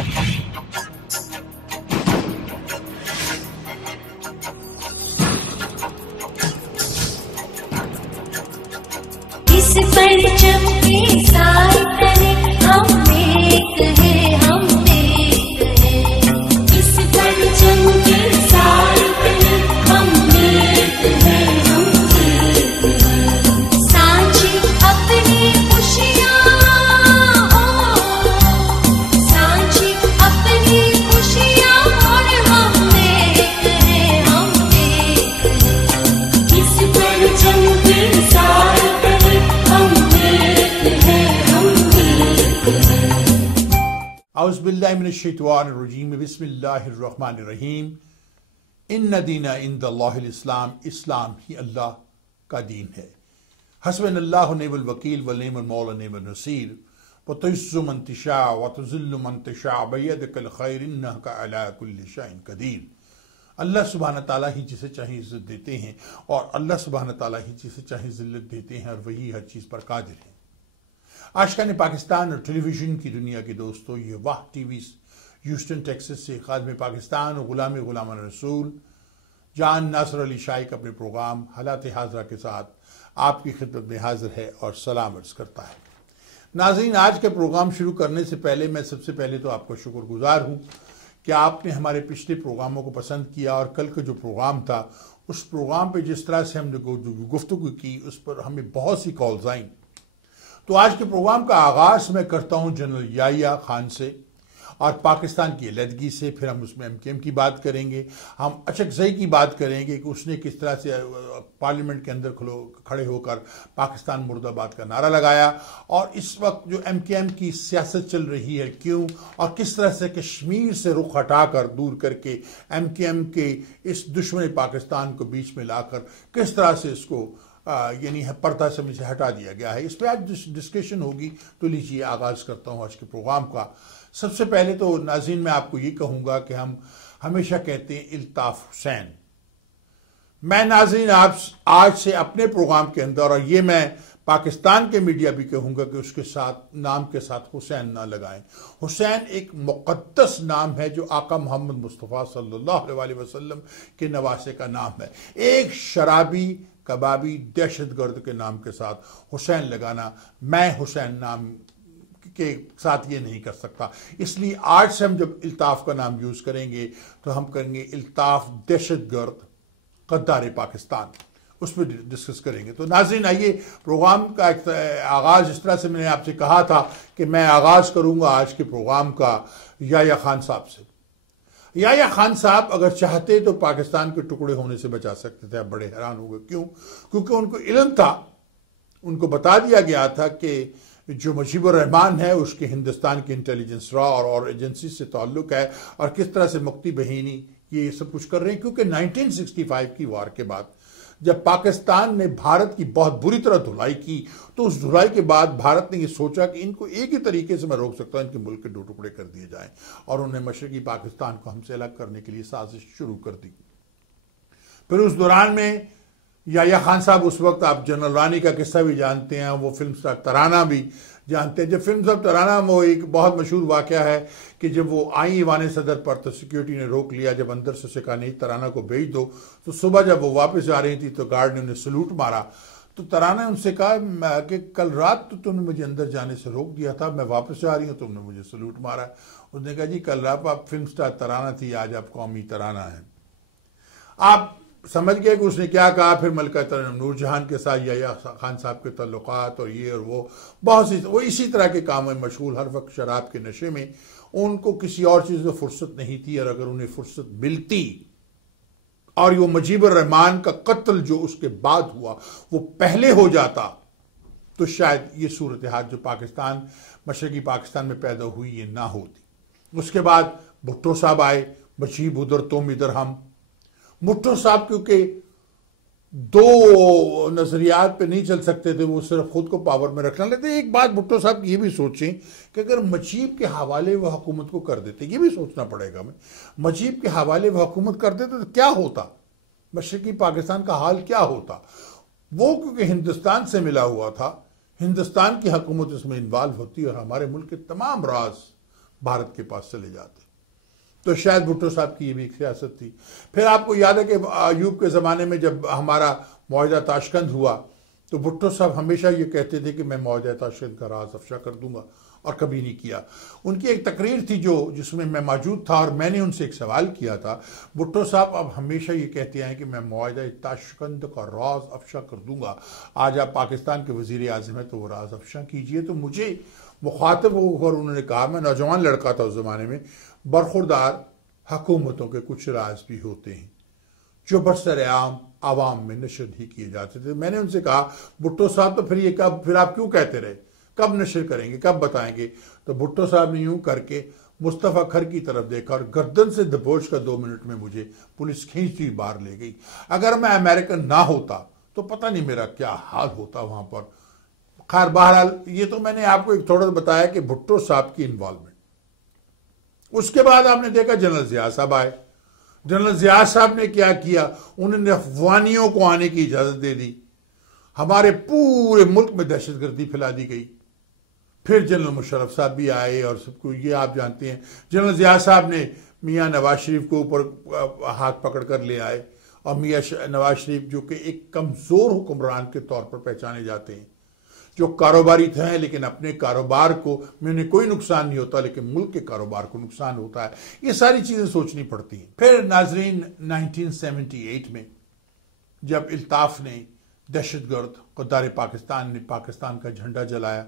इस परचम के साथ हम एक हैं, हम एक हैं। इस परचम के साथ हम एक हैं, हम एक हैं। सांझी अपनी खुशियाँ हो, सांझी अपनी खुशियाँ और हम एक हैं, हम एक हैं। इस परचम के साथ औज़ुबिल्लाहिमिनश्शैतानिर्रजीम बिस्मिल्लाहिर्रहमानिर्रहीम। इन्ना दीना इंदल्लाहिल इस्लाम, इस्लाम ही अल्लाह का दीन है। हस्बुनल्लाहु निअमल वकील व निअमल मौला निअमन नसीर। व तुइज़्ज़ु मन तशा व तुज़िल्लु मन तशा बियदिकल खैर इन्नका अला कुल्लि शैइन क़दीर। अल्लाह सुब्हान तआला ही जिसे चाहे इज्जत देते हैं और अल्लाह सुब्हान तआला ही जिसे चाहे ज़िल्लत देते हैं और वही हर चीज़ पर कादिर है। आशिकान पाकिस्तान और टेलीविज़न की दुनिया के दोस्तों, ये वाह टीवी ह्यूस्टन टेक्सास से खादिम पाकिस्तान और गुलाम रसूल जान नासर अली शाइक अपने प्रोग्राम हालात हाजरा के साथ आपकी खिदमत में हाजिर है और सलाम अर्ज़ करता है। नाज़रीन, आज के प्रोग्राम शुरू करने से पहले मैं सबसे पहले तो आपका शुक्रगुजार हूँ कि आपने हमारे पिछले प्रोग्रामों को पसंद किया और कल का जो प्रोग्राम था उस प्रोग्राम पे जिस तरह से हमने गुफ्तगू की उस पर हमें बहुत सी कॉल्स आई। तो आज के प्रोग्राम का आगाज़ मैं करता हूं जनरल याहिया खान से और पाकिस्तान की अलहदगी से। फिर हम उसमें MKM की बात करेंगे, हम अचकज़ई की बात करेंगे कि उसने किस तरह से पार्लियामेंट के अंदर खड़े होकर पाकिस्तान मुर्दाबाद का नारा लगाया और इस वक्त जो MKM की सियासत चल रही है क्यों और किस तरह से कश्मीर से रुख हटाकर दूर करके MKM के इस दुश्मन पाकिस्तान को बीच में लाकर किस तरह से इसको यानी पर्दा समय से हटा दिया गया है। इस पर आज डिस्कशन होगी। तो लीजिए आगाज़ करता हूँ आज के प्रोग्राम का। सबसे पहले तो नाज़रीन मैं आपको ये कहूँगा कि हम हमेशा कहते हैं इल्ताफ़ हुसैन। मैं नाज़रीन आप आज से अपने प्रोग्राम के अंदर और ये मैं पाकिस्तान के मीडिया भी कहूँगा कि उसके साथ नाम के साथ हुसैन ना लगाएं। हुसैन एक मुक़द्दस नाम है जो आका मोहम्मद मुस्तफ़ा सल्लल्लाहु अलैहि वसल्लम के नवासे का नाम है। एक शराबी कबाबी दहशतगर्द के नाम के साथ हुसैन लगाना, मैं हुसैन नाम के साथ ये नहीं कर सकता। इसलिए आज से हम जब इल्ताफ़ का नाम यूज़ करेंगे तो हम करेंगे इल्ताफ़ दहशतगर्द गद्दार पाकिस्तान, उस पर डिस्कस करेंगे। तो नाज़रीन आइए प्रोग्राम का आगाज़ इस तरह से मैंने आपसे कहा था कि मैं आगाज़ करूँगा आज के प्रोग्राम का याहिया खान साहब से। याहिया खान साहब अगर चाहते तो पाकिस्तान के टुकड़े होने से बचा सकते थे। आप बड़े हैरान हो गए, क्यों? क्योंकि उनको इल्म था, उनको बता दिया गया था कि जो मुजीबुर रहमान है उसके हिंदुस्तान की इंटेलिजेंस रॉ और एजेंसी से ताल्लुक़ है और किस तरह से मुक्ति बहीनी ये सब कुछ कर रहे हैं। क्योंकि 1965 की वार के बाद जब पाकिस्तान ने भारत की बहुत बुरी तरह धुलाई की तो उस धुलाई के बाद भारत ने ये सोचा कि इनको एक ही तरीके से मैं रोक सकता हूँ, इनके मुल्क के दो टुकड़े कर दिए जाएं और उन्होंने मशरकी पाकिस्तान को हमसे अलग करने के लिए साजिश शुरू कर दी। फिर उस दौरान में याहिया खान साहब, उस वक्त आप जनरल रानी का किस्सा भी जानते हैं, वो फिल्म स्टार तराना भी जानते हैं। जब फिल्म स्टार तराना वो एक बहुत मशहूर वाक़या है कि जब वो आई ईवान सदर पर तो सिक्योरिटी ने रोक लिया, जब अंदर से उसे कहा नहीं तराना को भेज दो, तो सुबह जब वो वापस आ रही थी तो गार्ड ने उन्हें सलूट मारा। तो तराना ने उनसे कहा कि कल रात तो तुमने मुझे अंदर जाने से रोक दिया था, मैं वापस आ रही हूँ, तुमने मुझे सलूट मारा। उसने कहा जी कल रात आप फिल्म स्टार तराना थी, आज आप कौमी तराना है। आप समझ गए कि उसने क्या कहा। फिर मलका नूरजहां के साथ याहिया खान साहब के तल्लुकात और ये और वो बहुत सी वो इसी तरह के काम में मशगूल, हर वक्त शराब के नशे में, उनको किसी और चीज़ में फुर्सत नहीं थी। और अगर उन्हें फुर्सत मिलती और वो मुजीबुर रहमान का कत्ल जो उसके बाद हुआ वो पहले हो जाता तो शायद ये सूरत हाल जो पाकिस्तान मशरकी पाकिस्तान में पैदा हुई ये ना होती। उसके बाद भुट्टो साहब आए, बशीर उधर तुम इधर हम। भुट्टो साहब क्योंकि दो नजरियात पे नहीं चल सकते थे, वो सिर्फ खुद को पावर में रखना लेते। एक बात भुट्टो साहब की ये भी सोचें कि अगर मजीब के हवाले वो हुकूमत को कर देते, ये भी सोचना पड़ेगा हमें, मजीब के हवाले वो हुकूमत कर देते तो क्या होता, मशरकी पाकिस्तान का हाल क्या होता। वो क्योंकि हिंदुस्तान से मिला हुआ था, हिंदुस्तान की हुकूमत इसमें इन्वॉल्व होती और हमारे मुल्क के तमाम राज भारत के पास चले जाते। तो शायद भुट्टो साहब की ये भी एक सियासत थी। फिर आपको याद है कि अयूब के ज़माने में जब हमारा मुआहिदा ताशकंद हुआ तो भुट्टो साहब हमेशा ये कहते थे कि मैं मुआहिदा ताशकंद का राज अफशा कर दूंगा, और कभी नहीं किया। उनकी एक तकरीर थी जिसमें मैं मौजूद था और मैंने उनसे एक सवाल किया था। भुट्टो साहब अब हमेशा ये कहते हैं कि मैं मुआहिदा ताशकंद का राज अफशा कर दूंगा। आज आप पाकिस्तान के वज़ीर आज़म हैं तो वो राज अफशा कीजिए। तो मुझे मुखातिब होकर उन्होंने कहा, मैं नौजवान लड़का था उस ज़माने में, बरखुरदार हुकूमतों के कुछ राज भी होते हैं जो बरसर आम आवाम में नशर नहीं किए जाते थे। मैंने उनसे कहा, भुट्टो साहब तो फिर आप क्यों कहते रहे, कब नशर करेंगे, कब बताएंगे? तो भुट्टो साहब ने यूं करके मुस्तफ़ा खर की तरफ देखा और गर्दन से दबोच कर 2 मिनट में मुझे पुलिस खींचती बाहर ले गई। अगर मैं अमेरिकन ना होता तो पता नहीं मेरा क्या हाल होता वहां पर। खैर बहरहाल ये तो मैंने आपको एक थोड़ा बताया कि भुट्टो साहब की इन्वॉल्वमेंट। उसके बाद आपने देखा जनरल ज़िया साहब आए। जनरल ज़िया साहब ने क्या किया, उन्होंने अफगानियों को आने की इजाजत दे दी। हमारे पूरे मुल्क में दहशतगर्दी फैला दी गई। फिर जनरल मुशर्रफ साहब भी आए और सबको ये आप जानते हैं। जनरल ज़िया साहब ने मियाँ नवाज शरीफ को ऊपर हाथ पकड़ कर ले आए और मियाँ नवाज शरीफ जो कि एक कमज़ोर हुक्मरान के तौर पर पहचाने जाते हैं, जो कारोबारी थे लेकिन अपने कारोबार को में उन्हें कोई नुकसान नहीं होता लेकिन मुल्क के कारोबार को नुकसान होता है। ये सारी चीज़ें सोचनी पड़ती हैं। फिर नाजरीन 1978 में जब इल्ताफ़ ने दहशतगर्द गद्दार पाकिस्तान ने पाकिस्तान का झंडा जलाया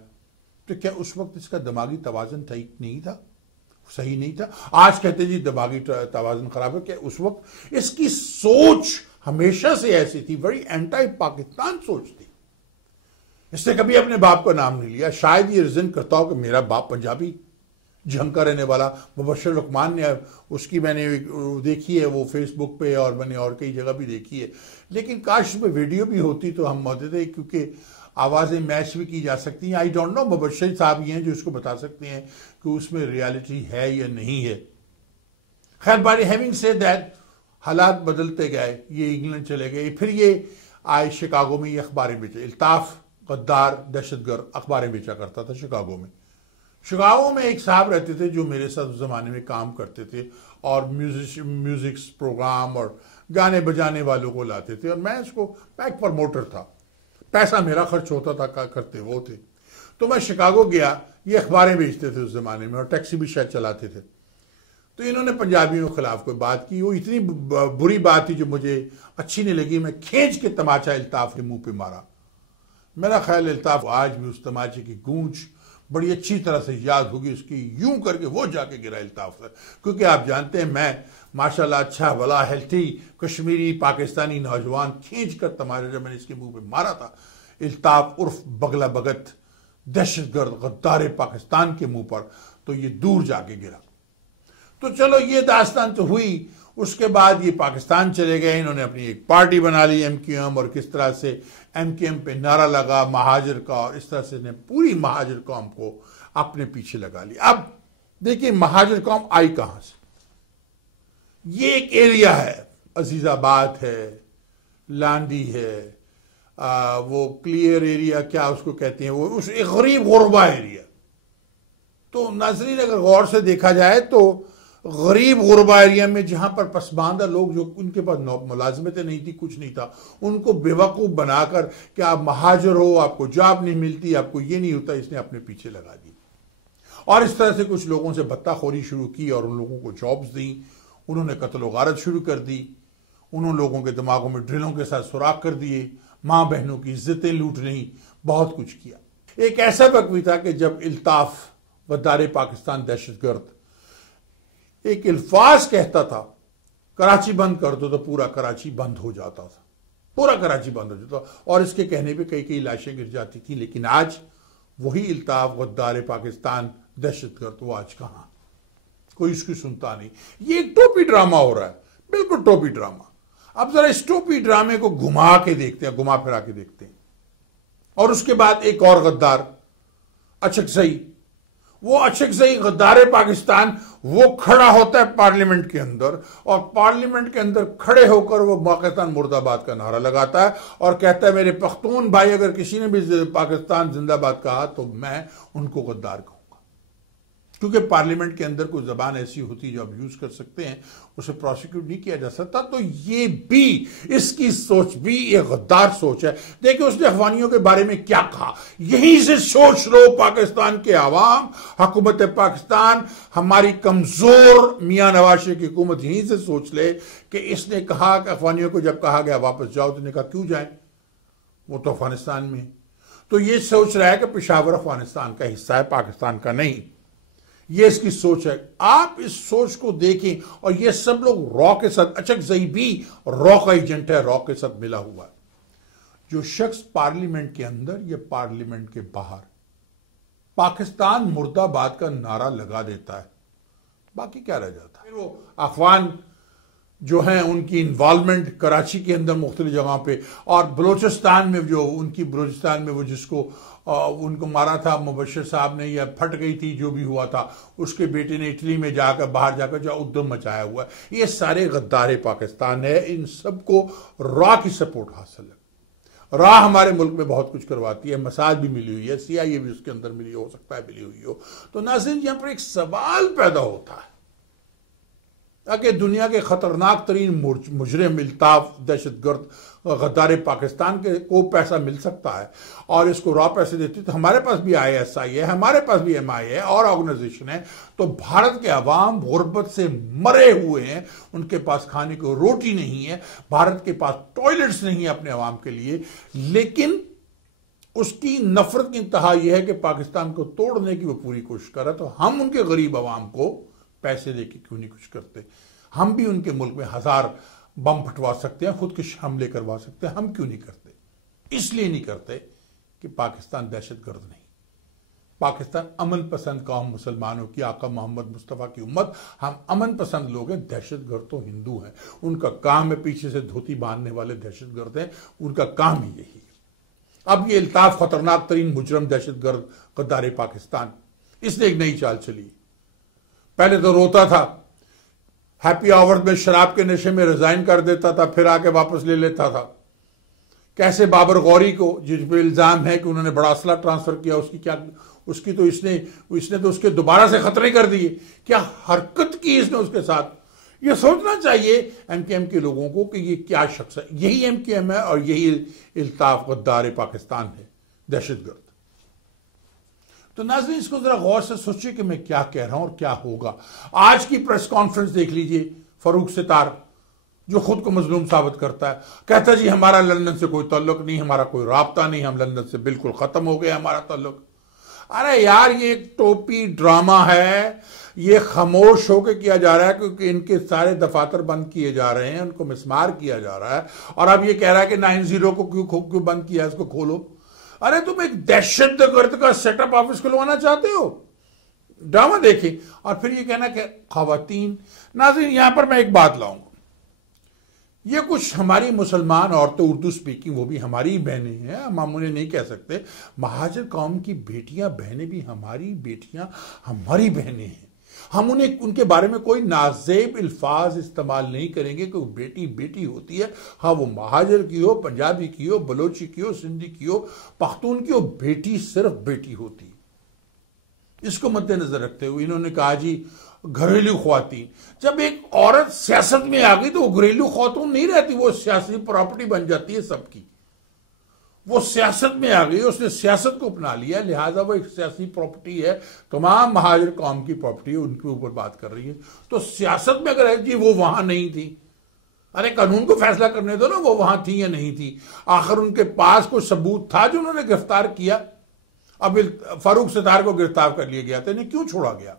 तो क्या उस वक्त इसका दिमागी तवाज़न ठीक नहीं था, सही नहीं था? आज कहते जी दिमागी तवाज़न खराब है। क्या उस वक्त इसकी सोच हमेशा से ऐसी थी, बड़ी एंटी पाकिस्तान सोच थी। इसने कभी अपने बाप का नाम नहीं लिया। शायद ये रिजन करता हो कि मेरा बाप पंजाबी जंग का रहने वाला। मुबशर लुकमान ने उसकी मैंने देखी है वो फेसबुक पे और मैंने और कई जगह भी देखी है, लेकिन काश में वीडियो भी होती तो हम होते थे, क्योंकि आवाज़ें मैच भी की जा सकती हैं। आई डोंट नो, मुबशर साहब ये हैं जो इसको बता सकते हैं कि उसमें रियलिटी है या नहीं है। खैर बाय हैविंग सेड दैट, हालात बदलते गए। ये इंग्लैंड चले गए, फिर ये आए शिकागो में, ये अखबारें बेचे। इल्ताफ़ गद्दार दहशतगर्द अखबारें बेचा करता था शिकागो में। शिकागो में एक साहब रहते थे जो मेरे साथ उस ज़माने में काम करते थे और म्यूजिक प्रोग्राम और गाने बजाने वालों को लाते थे, और मैं एक प्रमोटर था, पैसा मेरा खर्च होता था, करते वो थे। तो मैं शिकागो गया, ये अखबारें बेचते थे उस ज़माने में और टैक्सी भी शायद चलाते थे। तो इन्होंने पंजाबियों के खिलाफ कोई बात की, वो इतनी बुरी बात थी जो मुझे अच्छी नहीं लगी। मैं खींच के तमाचा इल्ताफ़ के मुंह पे मारा। मेरा ख्याल इल्ताफ़ आज भी उस तमाचे की गूंज बड़ी अच्छी तरह से याद होगी उसकी। यूं करके वो जाके गिरा इल्ताफ़ से, क्योंकि आप जानते हैं मैं माशाल्लाह अच्छा भला हेल्थी कश्मीरी पाकिस्तानी नौजवान खींच कर तमाचा जब मैंने इसके मुंह पे मारा था, इल्ताफ़ उर्फ बगला भगत दहशतगर्द गद्दार पाकिस्तान के मुंह पर, तो ये दूर जाके गिरा। तो चलो ये दास्तान तो हुई। उसके बाद ये पाकिस्तान चले गए, इन्होंने अपनी एक पार्टी बना ली MQM, और किस तरह से MQM पे नारा लगा महाजर का, और इस तरह से ने पूरी महाजर कौम को अपने पीछे लगा लिया। अब देखिए महाजर कौम आई कहां से। ये एक एरिया है, अजीजाबाद है, लांडी है, वो क्लियर एरिया क्या उसको कहते हैं, वो उस एक गरीब गुरबा एरिया। तो नाज़रीन अगर गौर से देखा जाए तो गरीब गुरबा एरिया में जहां पर पसमानदा लोग जो उनके पास मुलाजमतें नहीं थी, कुछ नहीं था, उनको बेवकूफ़ बनाकर कि आप महाजर हो, आपको जॉब नहीं मिलती, आपको ये नहीं होता, इसने अपने पीछे लगा दी। और इस तरह से कुछ लोगों से बत्ताखोरी शुरू की और उन लोगों को जॉब्स दी। उन्होंने कत्ल गारत शुरू कर दी। उन्होंने लोगों के दिमागों में ड्रिलों के साथ सुराख कर दिए, माँ बहनों की इज्जतें लूट ली, बहुत कुछ किया। एक ऐसा वक्त भी था कि जब इल्ताफ़ गद्दार पाकिस्तान दहशतगर्द एक अल्फाज कहता था, कराची बंद कर दो, तो पूरा कराची बंद हो जाता था, पूरा कराची बंद हो जाता, और इसके कहने पे कई कई लाशें गिर जाती थी। लेकिन आज वही इल्ताफ़ गद्दार पाकिस्तान दहशतगर्द, वो आज कहाँ, कोई इसकी सुनता नहीं। ये एक टोपी ड्रामा हो रहा है, बिल्कुल टोपी ड्रामा। अब जरा इस टोपी ड्रामे को घुमा के देखते हैं, घुमा फिरा के देखते हैं। और उसके बाद एक और गद्दार अचकज़ई, वो अचकज़ई गद्दार पाकिस्तान, वो खड़ा होता है पार्लियामेंट के अंदर, और पार्लियामेंट के अंदर खड़े होकर वो पाकिस्तान मुर्दाबाद का नारा लगाता है और कहता है मेरे पख्तून भाई अगर किसी ने भी पाकिस्तान जिंदाबाद कहा तो मैं उनको गद्दार कहूंगा। क्योंकि पार्लियामेंट के अंदर कोई जबान ऐसी होती है जो आप यूज कर सकते हैं, उसे प्रोसिक्यूट नहीं किया जा सकता। तो ये भी, इसकी सोच भी एक गद्दार सोच है। देखिए उसने अफगानियों के बारे में क्या कहा, यहीं से सोच लो पाकिस्तान के आवाम, हुकूमत पाकिस्तान, हमारी कमजोर मियां नवाज शरीफ की हुकूमत यहीं से सोच ले कि इसने कहा कि अफगानियों को जब कहा गया वापस जाओ, तो ने कहा क्यों जाए, वो तो अफगानिस्तान में है। तो ये सोच रहा है कि पेशावर अफगानिस्तान का हिस्सा है, पाकिस्तान का नहीं। ये इसकी सोच है। आप इस सोच को देखें, और ये सब लोग रॉ के साथ, अचकजई भी रॉ का एजेंट है, रॉ के साथ मिला हुआ है। जो शख्स पार्लियामेंट के अंदर या पार्लियामेंट के बाहर पाकिस्तान मुर्दाबाद का नारा लगा देता है, बाकी क्या रह जाता है। फिर वो अफगान जो हैं उनकी इन्वॉल्वमेंट कराची के अंदर मुख्तलिफ जगहों पे, और बलोचिस्तान में जो उनकी, बलोचिस्तान में वो जिसको उनको मारा था मुबशर साहब ने, या फट गई थी जो भी हुआ था, उसके बेटे ने इटली में जाकर, बाहर जाकर जो उद्यम मचाया हुआ है, ये सारे गद्दारे पाकिस्तान है। इन सबको रॉ की सपोर्ट हासिल है। रॉ हमारे मुल्क में बहुत कुछ करवाती है, मसाज भी मिली हुई है, CIA भी उसके अंदर मिली हो सकता है, मिली हुई हो। तो नाज़रीन यहां पर एक सवाल पैदा होता है कि दुनिया के खतरनाक तरीन मुजरिम, इल्ताफ, दहशतगर्द, गद्दारे पाकिस्तान के को पैसा मिल सकता है और इसको रॉ पैसे देती, तो हमारे पास भी ISI है, हमारे पास भी MI है और ऑर्गेनाइजेशन है। तो भारत के अवाम गुर्बत से मरे हुए हैं, उनके पास खाने को रोटी नहीं है, भारत के पास टॉयलेट्स नहीं है अपने अवाम के लिए, लेकिन उसकी नफरत की इंतहा यह है कि पाकिस्तान को तोड़ने की वो पूरी कोशिश कर रहा है। तो हम उनके गरीब अवाम को पैसे देके क्यों नहीं कुछ करते? हम भी उनके मुल्क में 1000 बम फटवा सकते हैं, खुदकुश हमले करवा सकते हैं, हम क्यों नहीं करते? इसलिए नहीं करते कि पाकिस्तान दहशतगर्द नहीं, पाकिस्तान अमन पसंद कौम, मुसलमानों की, आका मोहम्मद मुस्तफ़ा की उम्मत, हम अमन पसंद लोग हैं। दहशतगर्द तो हिंदू हैं, उनका काम है पीछे से धोती बांधने वाले दहशतगर्द हैं, उनका काम ही यही है। अब ये इल्ताफ खतरनाक तरीन मुजरम दहशतगर्द गद्दारे पाकिस्तान, इसने एक नई चाल चली। पहले तो रोता था, हैप्पी आवर में शराब के नशे में रिजाइन कर देता था, फिर आके वापस ले लेता था। कैसे बाबर गौरी को, जिस पे इल्जाम है कि उन्होंने बड़ा असला ट्रांसफर किया, उसकी तो इसने तो उसके दोबारा से खतरे कर दिए। क्या हरकत की इसने उसके साथ? ये सोचना चाहिए MKM के लोगों को कि ये क्या शख्स है। यही MKM है और यही इल्ताफ गद्दार पाकिस्तान है, दहशतगर्द। तो नाज़रीन इसको जरा गौर से सोचिए कि मैं क्या कह रहा हूं और क्या होगा। आज की प्रेस कॉन्फ्रेंस देख लीजिए, फारूक सितार जो खुद को मजलूम साबित करता है, कहता जी हमारा लंदन से कोई ताल्लुक नहीं, हमारा कोई राब्ता नहीं, हम लंदन से बिल्कुल खत्म हो गया हमारा ताल्लुक। अरे यार ये एक टोपी ड्रामा है, ये खामोश होकर किया जा रहा है क्योंकि इनके सारे दफातर बंद किए जा रहे हैं, उनको मिसमार किया जा रहा है। और अब ये कह रहा है कि 90 को क्यों बंद किया, इसको खोलो। अरे तुम एक दहशतगर्द का सेटअप ऑफिस खुलवाना चाहते हो? ड्रामा देखे और फिर ये कहना कि खवातीन। नाज़रीन यहां पर मैं एक बात लाऊंगा, ये कुछ हमारी मुसलमान औरतें उर्दू स्पीकिंग, वो भी हमारी बहनें हैं, हम उन्हें नहीं कह सकते। महाजर कौम की बेटियां बहनें भी हमारी बेटियां, हमारी बहनें हैं। हम उन्हें, उनके बारे में कोई नाजेब अल्फाज इस्तेमाल नहीं करेंगे कि बेटी बेटी होती है। हाँ वो महाजर की हो, पंजाबी की हो, बलोची की हो, सिंधी की हो, पख्तून की हो, बेटी सिर्फ बेटी होती है। इसको मद्देनजर रखते हुए इन्होंने कहा जी घरेलू ख्वातीन। जब एक औरत सियासत में आ गई तो वो घरेलू ख्वातून नहीं रहती, वो सियासी प्रॉपर्टी बन जाती है सबकी। वो सियासत में आ गई, उसने सियासत को अपना लिया, लिहाजा वो एक सियासी प्रॉपर्टी है, तमाम महाजर कौम की प्रॉपर्टी, उनके ऊपर बात कर रही है। तो सियासत में अगर है जी वो वहां नहीं थी, अरे कानून को फैसला करने दो ना, वो वहां थी या नहीं थी। आखिर उनके पास कोई सबूत था जो उन्होंने गिरफ्तार किया। अब फारूक सितार को गिरफ्तार कर लिया गया था, इन्हें क्यों छोड़ा गया?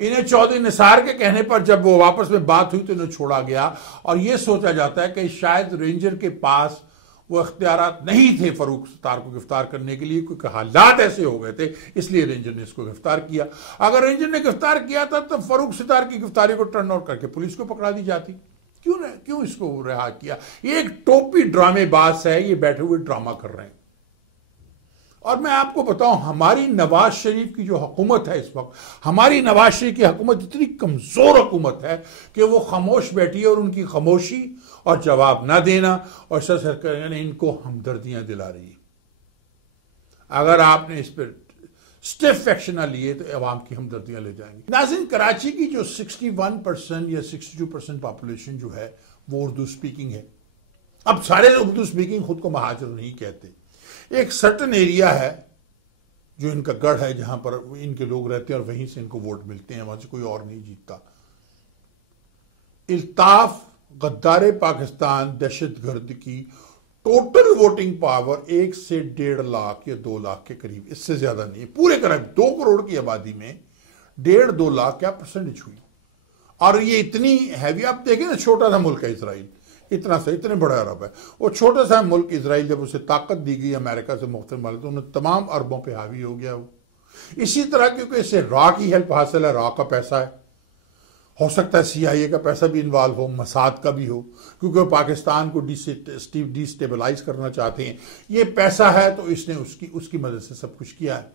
इन्हें चौधरी निसार के कहने पर जब वो वापस में बात हुई तो इन्हें छोड़ा गया। और यह सोचा जाता है कि शायद रेंजर के पास वो इख्तियारात नहीं थे फारूक सितार को गिरफ्तार करने के लिए, क्योंकि हालात ऐसे हो गए थे, इसलिए रेंजर ने इसको गिरफ्तार किया। अगर रेंजर ने गिरफ्तार किया था तो फारूक सितार की गिरफ्तारी को टर्न आउट करके पुलिस को पकड़ा दी जाती। क्यों इसको रिहा किया? ये एक टोपी ड्रामेबाज है, ये बैठे हुए ड्रामा कर रहे हैं। और मैं आपको बताऊं, हमारी नवाज शरीफ की जो हुकूमत है इस वक्त, हमारी नवाज शरीफ की हुकूमत इतनी कमजोर हुकूमत है कि वो खामोश बैठी है, और उनकी खामोशी और जवाब ना देना और सरकार ने इनको हमदर्दियां दिला रही है। अगर आपने इस पर स्टिफ एक्शन ना लिए तो अवाम की हमदर्दियां ले जाएंगे। नाज़रीन, कराची की जो 61% या 62% पॉपुलेशन जो है वो उर्दू स्पीकिंग है। अब सारे उर्दू स्पीकिंग खुद को महाजर नहीं कहते। एक सर्टन एरिया है जो इनका गढ़ है, जहां पर इनके लोग रहते हैं और वहीं से इनको वोट मिलते हैं, वहां से कोई और नहीं जीतता। इल्ताफ गद्दारे पाकिस्तान दहशतगर्द की टोटल वोटिंग पावर 1 से 1.5 लाख या 2 लाख के करीब, इससे ज्यादा नहीं है। पूरे करीब 2 करोड़ की आबादी में 1.5-2 लाख क्या परसेंटेज हुई। और ये इतनी हैवी, आप देखें ना, छोटा सा मुल्क है इसराइल, इतना सा, इतने बड़ा अरब है। वो छोटा सा मुल्क इसराइल जब उसे ताकत दी गई अमेरिका से मुख्तलिफ माले, तो उन्हें तमाम अरबों पे हावी हो गया वो। इसी तरह क्योंकि इससे रॉ की हेल्प हासिल है, रॉ का पैसा है, हो सकता है CIA का पैसा भी इन्वॉल्व हो, मसाद का भी हो, क्योंकि वो पाकिस्तान को डिस्टेबलाइज करना चाहते हैं। ये पैसा है तो इसने उसकी मदद से सब कुछ किया है।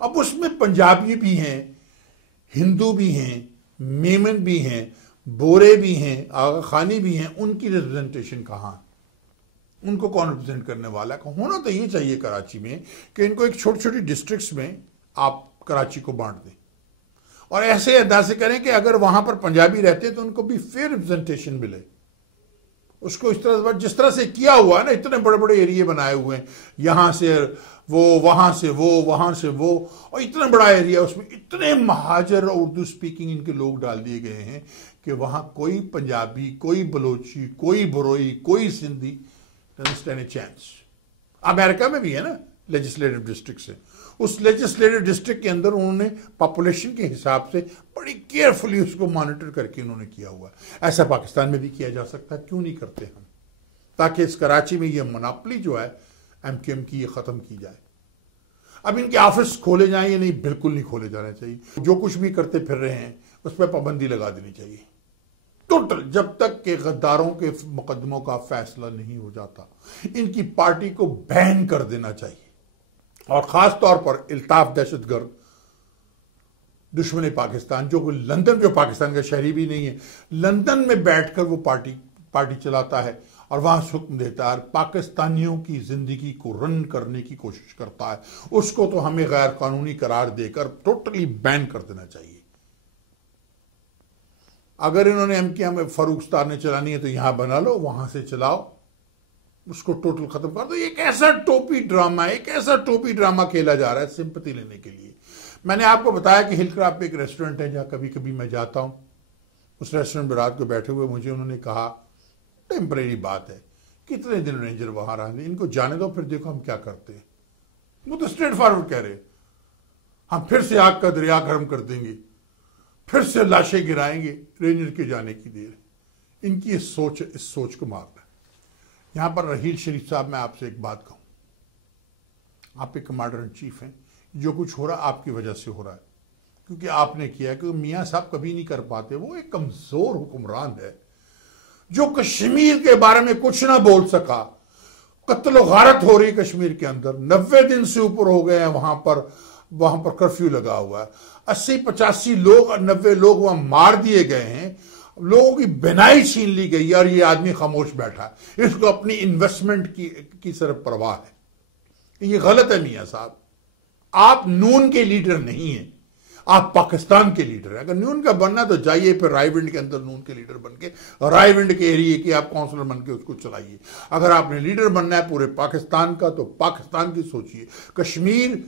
अब उसमें पंजाबी भी हैं, हिंदू भी हैं, मेमन भी हैं, बोरे भी हैं, आगा खानी भी हैं। उनकी रिप्रेजेंटेशन कहाँ? उनको कौन रिप्रेजेंट करने वाला है? होना तो ये चाहिए कराची में कि इनको एक छोटी छोटी डिस्ट्रिक्ट्स में आप कराची को बांट दें और ऐसे अंदाज से करें कि अगर वहां पर पंजाबी रहते तो उनको भी फेयर रिप्रेजेंटेशन मिले। उसको इस तरह, जिस तरह से किया हुआ है ना, इतने बड़े बड़े एरिया बनाए हुए हैं, यहां से वो, वहां से वो, वहां से वो, और इतना बड़ा एरिया, उसमें इतने महाजर और उर्दू स्पीकिंग इनके लोग डाल दिए गए हैं कि वहां कोई पंजाबी, कोई बलोची, कोई बरोई, कोई Sindhi doesn't stand a chance. America में भी है ना लेजिस्लेटिव डिस्ट्रिक्ट से, उस लेजिस्लेटिव डिस्ट्रिक्ट के अंदर उन्होंने पॉपुलेशन के हिसाब से बड़ी केयरफुली उसको मॉनिटर करके उन्होंने किया हुआ है। ऐसा पाकिस्तान में भी किया जा सकता है, क्यों नहीं करते हम, ताकि इस कराची में ये मोनोपोली जो है MKM की, ये खत्म की जाए। अब इनके ऑफिस खोले जाएं या नहीं, बिल्कुल नहीं खोले जाने चाहिए। जो कुछ भी करते फिर रहे हैं उस पर पाबंदी लगा देनी चाहिए टोटल, जब तक के गद्दारों के मुकदमों का फैसला नहीं हो जाता। इनकी पार्टी को बैन कर देना चाहिए और खास तौर पर इल्ताफ दहशतगर्द दुश्मन पाकिस्तान, जो लंदन, जो पाकिस्तान का शहरी भी नहीं है, लंदन में बैठकर वो पार्टी चलाता है और वहां हुक्म देता है, पाकिस्तानियों की जिंदगी को रन करने की कोशिश करता है। उसको तो हमें गैर कानूनी करार देकर टोटली बैन कर देना चाहिए। अगर इन्होंने MKM में फरूख स्टार ने चलानी है तो यहां बना लो, वहां से चलाओ, उसको टोटल खत्म कर दो। एक ऐसा टोपी ड्रामा, एक ऐसा टोपी ड्रामा खेला जा रहा है सिंपैथी लेने के लिए। मैंने आपको बताया कि हिलक्राफ्ट पे एक रेस्टोरेंट है जहां कभी कभी मैं जाता हूं। उस रेस्टोरेंट में रात को बैठे हुए मुझे उन्होंने कहा, टेम्परेरी बात है, कितने दिन रेंजर वहां रहेंगे, इनको जाने दो, फिर देखो हम क्या करते हैं। वो तो स्ट्रेट फॉरवर्ड कह रहे, हम फिर से आग का दरिया गर्म कर देंगे, फिर से लाशें गिराएंगे, रेंजर के जाने की देर। इनकी इस सोच को मारना। यहां पर रहील शरीफ साहब, मैं आपसे एक बात कहूं, आप एक कमांडर इन चीफ हैं, जो कुछ हो रहा आपकी वजह से हो रहा है, क्योंकि आपने किया। क्योंकि मियां साहब कभी नहीं कर पाते, वो एक कमजोर हुक्मरान है जो कश्मीर के बारे में कुछ ना बोल सका। कत्ल गारत हो रही कश्मीर के अंदर, 90 दिन से ऊपर हो गए हैं, वहां पर कर्फ्यू लगा हुआ है, 80-85 लोग, 90 लोग वहां मार दिए गए हैं, लोगों की बिनाई छीन ली गई और ये आदमी खामोश बैठा है। इसको अपनी इन्वेस्टमेंट की सिर्फ परवाह है। ये गलत है मियां साहब। आप नून के लीडर नहीं हैं, आप पाकिस्तान के लीडर हैं। अगर नून का बनना तो जाइए फिर रायविंड के अंदर नून के लीडर बन के, रायविंड के एरिए की आप काउंसलर बन के उसको चलाइए। अगर आपने लीडर बनना है पूरे पाकिस्तान का तो पाकिस्तान की सोचिए। कश्मीर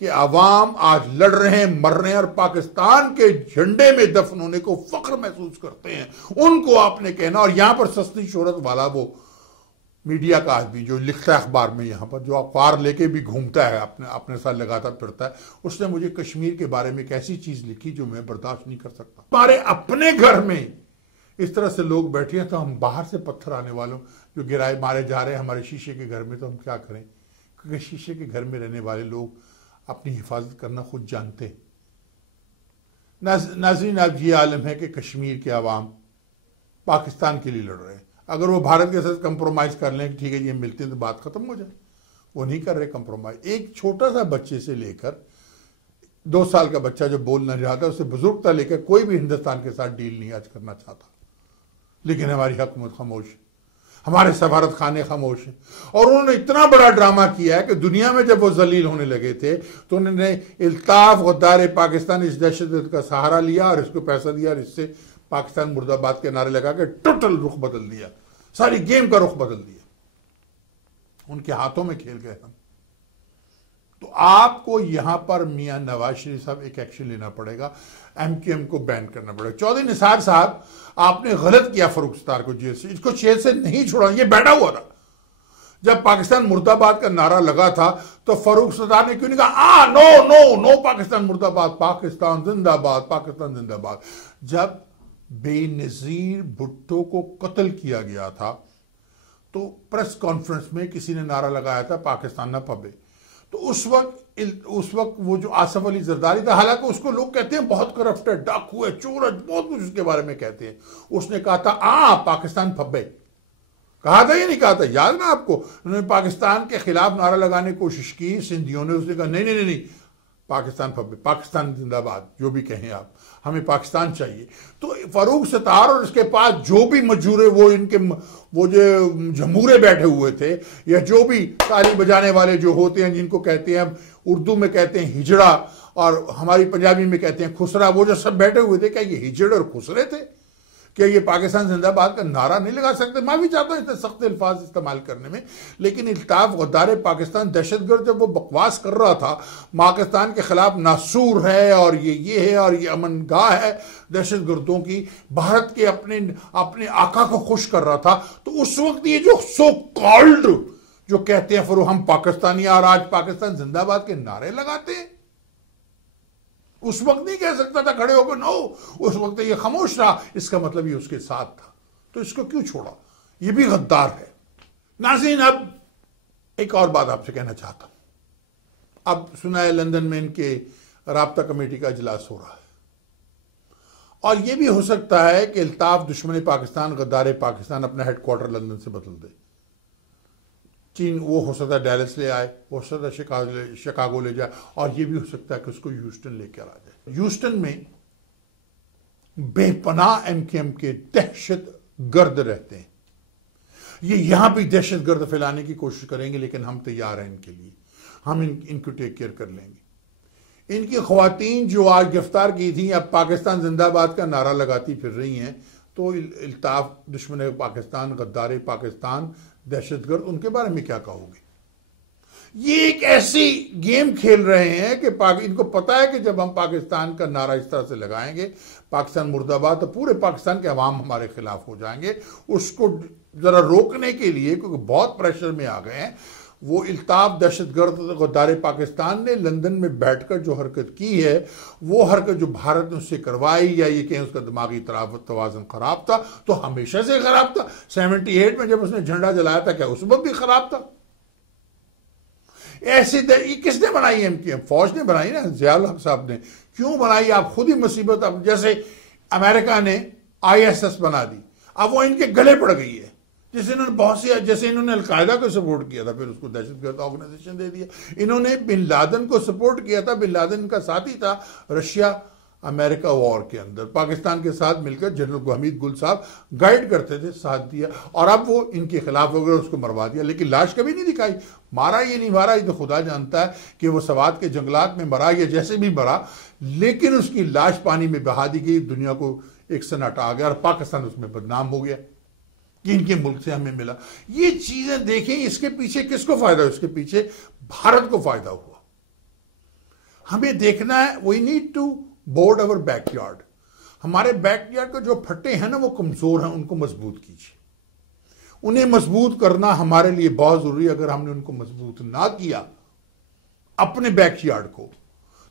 कि आवाम आज लड़ रहे हैं, मर रहे हैं और पाकिस्तान के झंडे में दफन होने को फख्र महसूस करते हैं, उनको आपने कहना। और यहां पर सस्ती शोहरत वाला वो मीडिया का आदमी जो लिखता है अखबार में, यहां पर जो अखबार लेके भी घूमता है, अपने साथ लगातार फिरता है, उसने मुझे कश्मीर के बारे में एक ऐसी चीज लिखी जो मैं बर्दाश्त नहीं कर सकता। हमारे अपने घर में इस तरह से लोग बैठे हैं तो हम बाहर से पत्थर आने वालों जो गिराए मारे जा रहे हैं हमारे शीशे के घर में, तो हम क्या करें? क्योंकि शीशे के घर में रहने वाले लोग अपनी हिफाजत करना खुद जानते हैं। नाज़रीन, अब ये आलम है कि कश्मीर के अवाम पाकिस्तान के लिए लड़ रहे हैं। अगर वो भारत के साथ कंप्रोमाइज कर लें कि ठीक है ये मिलते हैं तो बात खत्म हो जाए, वो नहीं कर रहे कंप्रोमाइज। एक छोटा सा बच्चे से लेकर 2 साल का बच्चा जो बोल नहीं चाहता, उससे बुजुर्ग तक लेकर कोई भी हिंदुस्तान के साथ डील नहीं आज करना चाहता, लेकिन हमारी हुकूमत खामोश। हमारे सफारत खाने खामोश हैं। और उन्होंने इतना बड़ा ड्रामा किया है कि दुनिया में जब वो जलील होने लगे थे तो उन्होंने इल्ताफ गद्दार पाकिस्तान इस दहशतगर्द का सहारा लिया और इसको पैसा दिया और इससे पाकिस्तान मुर्दाबाद के नारे लगा के टोटल रुख बदल दिया, सारी गेम का रुख बदल दिया। उनके हाथों में खेल गए हम। तो आपको यहां पर मियां नवाज शरीफ साहब एक एक्शन लेना पड़ेगा, एमक्यूएम को बैन करना पड़ेगा। चौधरी निसार साहब, आपने गलत किया फरूख सत्तार को जेल से, इसको जेल से नहीं छोड़ा, ये बैठा हुआ था। जब पाकिस्तान मुर्दाबाद का नारा लगा था तो फरूख सत्तार ने क्यों नहीं कहा नो नो नो पाकिस्तान मुर्दाबाद, पाकिस्तान जिंदाबाद, पाकिस्तान जिंदाबाद। जब बेनजीर भुट्टो को कत्ल किया गया था तो प्रेस कॉन्फ्रेंस में किसी ने नारा लगाया था पाकिस्तान न पबे। तो उस वक्त वो जो आसफ अली जरदारी था, हालांकि उसको लोग कहते हैं बहुत करप्ट है, डाकू है, चोर है, बहुत कुछ उसके बारे में कहते हैं। उसने कहा था पाकिस्तान फब्बे, कहा था या नहीं कहा था, याद ना आपको? उन्होंने पाकिस्तान के खिलाफ नारा लगाने की कोशिश की सिंधियों ने, उसने कहा नहीं नहीं नहीं, पाकिस्तान फब्बे, पाकिस्तान जिंदाबाद, जो भी कहें आप, हमें पाकिस्तान चाहिए। तो फरूख सत्तार और इसके पास जो भी मजूरे, वो जो जमूरे बैठे हुए थे, या जो भी ताली बजाने वाले जो होते हैं, जिनको कहते हैं, उर्दू में कहते हैं हिजड़ा और हमारी पंजाबी में कहते हैं खुसरा, वो जो सब बैठे हुए थे, क्या ये हिजड़ और खुसरे थे? क्या ये पाकिस्तान जिंदाबाद का नारा नहीं लगा सकते? मैं भी चाहता हूं इतने सख्त अल्फाज इस्तेमाल करने में, लेकिन इल्ताफ गद्दार पाकिस्तान दहशतगर्द जब वो बकवास कर रहा था पाकिस्तान के खिलाफ, नासूर है और ये है और ये अमन गाह है दहशतगर्दों की, भारत के अपने आका को खुश कर रहा था, तो उस वक्त ये जो सो कॉल्ड जो कहते हैं फिर हम पाकिस्तानी और आज पाकिस्तान जिंदाबाद के नारे लगाते हैं, उस वक्त नहीं कह सकता था खड़े होकर नो, उस वक्त ये खामोश रहा, इसका मतलब ये उसके साथ था। तो इसको क्यों छोड़ा? ये भी गद्दार है। नाज़रीन, अब एक और बात आपसे कहना चाहता हूं। अब सुना है लंदन में इनके राब्ता कमेटी का इजलास हो रहा है, और यह भी हो सकता है कि इल्ताफ दुश्मन पाकिस्तान गद्दार पाकिस्तान अपना हेडक्वार्टर लंदन से बदल दे। चीन वो हो सकता है डैलस ले आए, हो सकता है शिकागो ले जाए, और ये भी हो सकता है कि उसको ह्यूस्टन लेकर आ जाए। ह्यूस्टन में बेपनाह एमक्यूएम के दहशत गर्द रहते हैं। ये यहां भी दहशत गर्द फैलाने की कोशिश करेंगे, लेकिन हम तैयार हैं इनके लिए, हम इनको टेक केयर कर लेंगे। इनकी ख्वातीन जो आज गिरफ्तार की थी, अब पाकिस्तान जिंदाबाद का नारा लगाती फिर रही हैं, तो इल्ताफ दुश्मन पाकिस्तान गद्दार पाकिस्तान दहशतगर्द, उनके बारे में क्या कहोगे? ये एक ऐसी गेम खेल रहे हैं कि इनको पता है कि जब हम पाकिस्तान का नारा इस तरह से लगाएंगे, पाकिस्तान मुर्दाबाद, तो पूरे पाकिस्तान के अवाम हमारे खिलाफ हो जाएंगे। उसको जरा रोकने के लिए, क्योंकि बहुत प्रेशर में आ गए हैं, वो इल्ताफ दहशतगर्द गद्दार पाकिस्तान ने लंदन में बैठकर जो हरकत की है, वो हरकत जो भारत ने उससे करवाई, या ये कहें उसका दिमागी तवाज़ुन खराब था, तो हमेशा से खराब था। 78 में जब उसने झंडा जलाया था, क्या उस वक्त भी खराब था? ऐसी किसने बनाई? एमक्यूएम फौज ने बनाई ना, ज़ियाउल हक साहब ने। क्यों बनाई? आप खुद ही मुसीबत। अब जैसे अमेरिका ने ISS बना दी, अब वो इनके गले पड़ गई है। जैसे इन्होंने अलकायदा को सपोर्ट किया था, फिर उसको दहशतगर्द ऑर्गेनाइजेशन दे दिया। इन्होंने बिन लादेन को सपोर्ट किया था, बिन लादेन का साथी था रशिया अमेरिका वॉर के अंदर, पाकिस्तान के साथ मिलकर जनरल हमीद गुल साहब गाइड करते थे, साथ दिया, और अब वो इनके खिलाफ वगैरह उसको मरवा दिया, लेकिन लाश कभी नहीं दिखाई। मारा ये नहीं मारा, ये तो खुदा जानता है कि वो सवात के जंगलात में मरा या जैसे भी मरा, लेकिन उसकी लाश पानी में बहा दी गई, दुनिया को एक सन्नाटा आ गया और पाकिस्तान उसमें बदनाम हो गया कि इनके मुल्क से हमें मिला। ये चीजें देखें, इसके पीछे किसको फायदा? इसके पीछे भारत को फायदा हुआ। हमें देखना है, we need to board our backyard. हमारे बैकयार्ड के जो फट्टे हैं ना, वो कमजोर हैं, उनको मजबूत कीजिए। उन्हें मजबूत करना हमारे लिए बहुत जरूरी है। अगर हमने उनको मजबूत ना किया अपने बैकयार्ड को,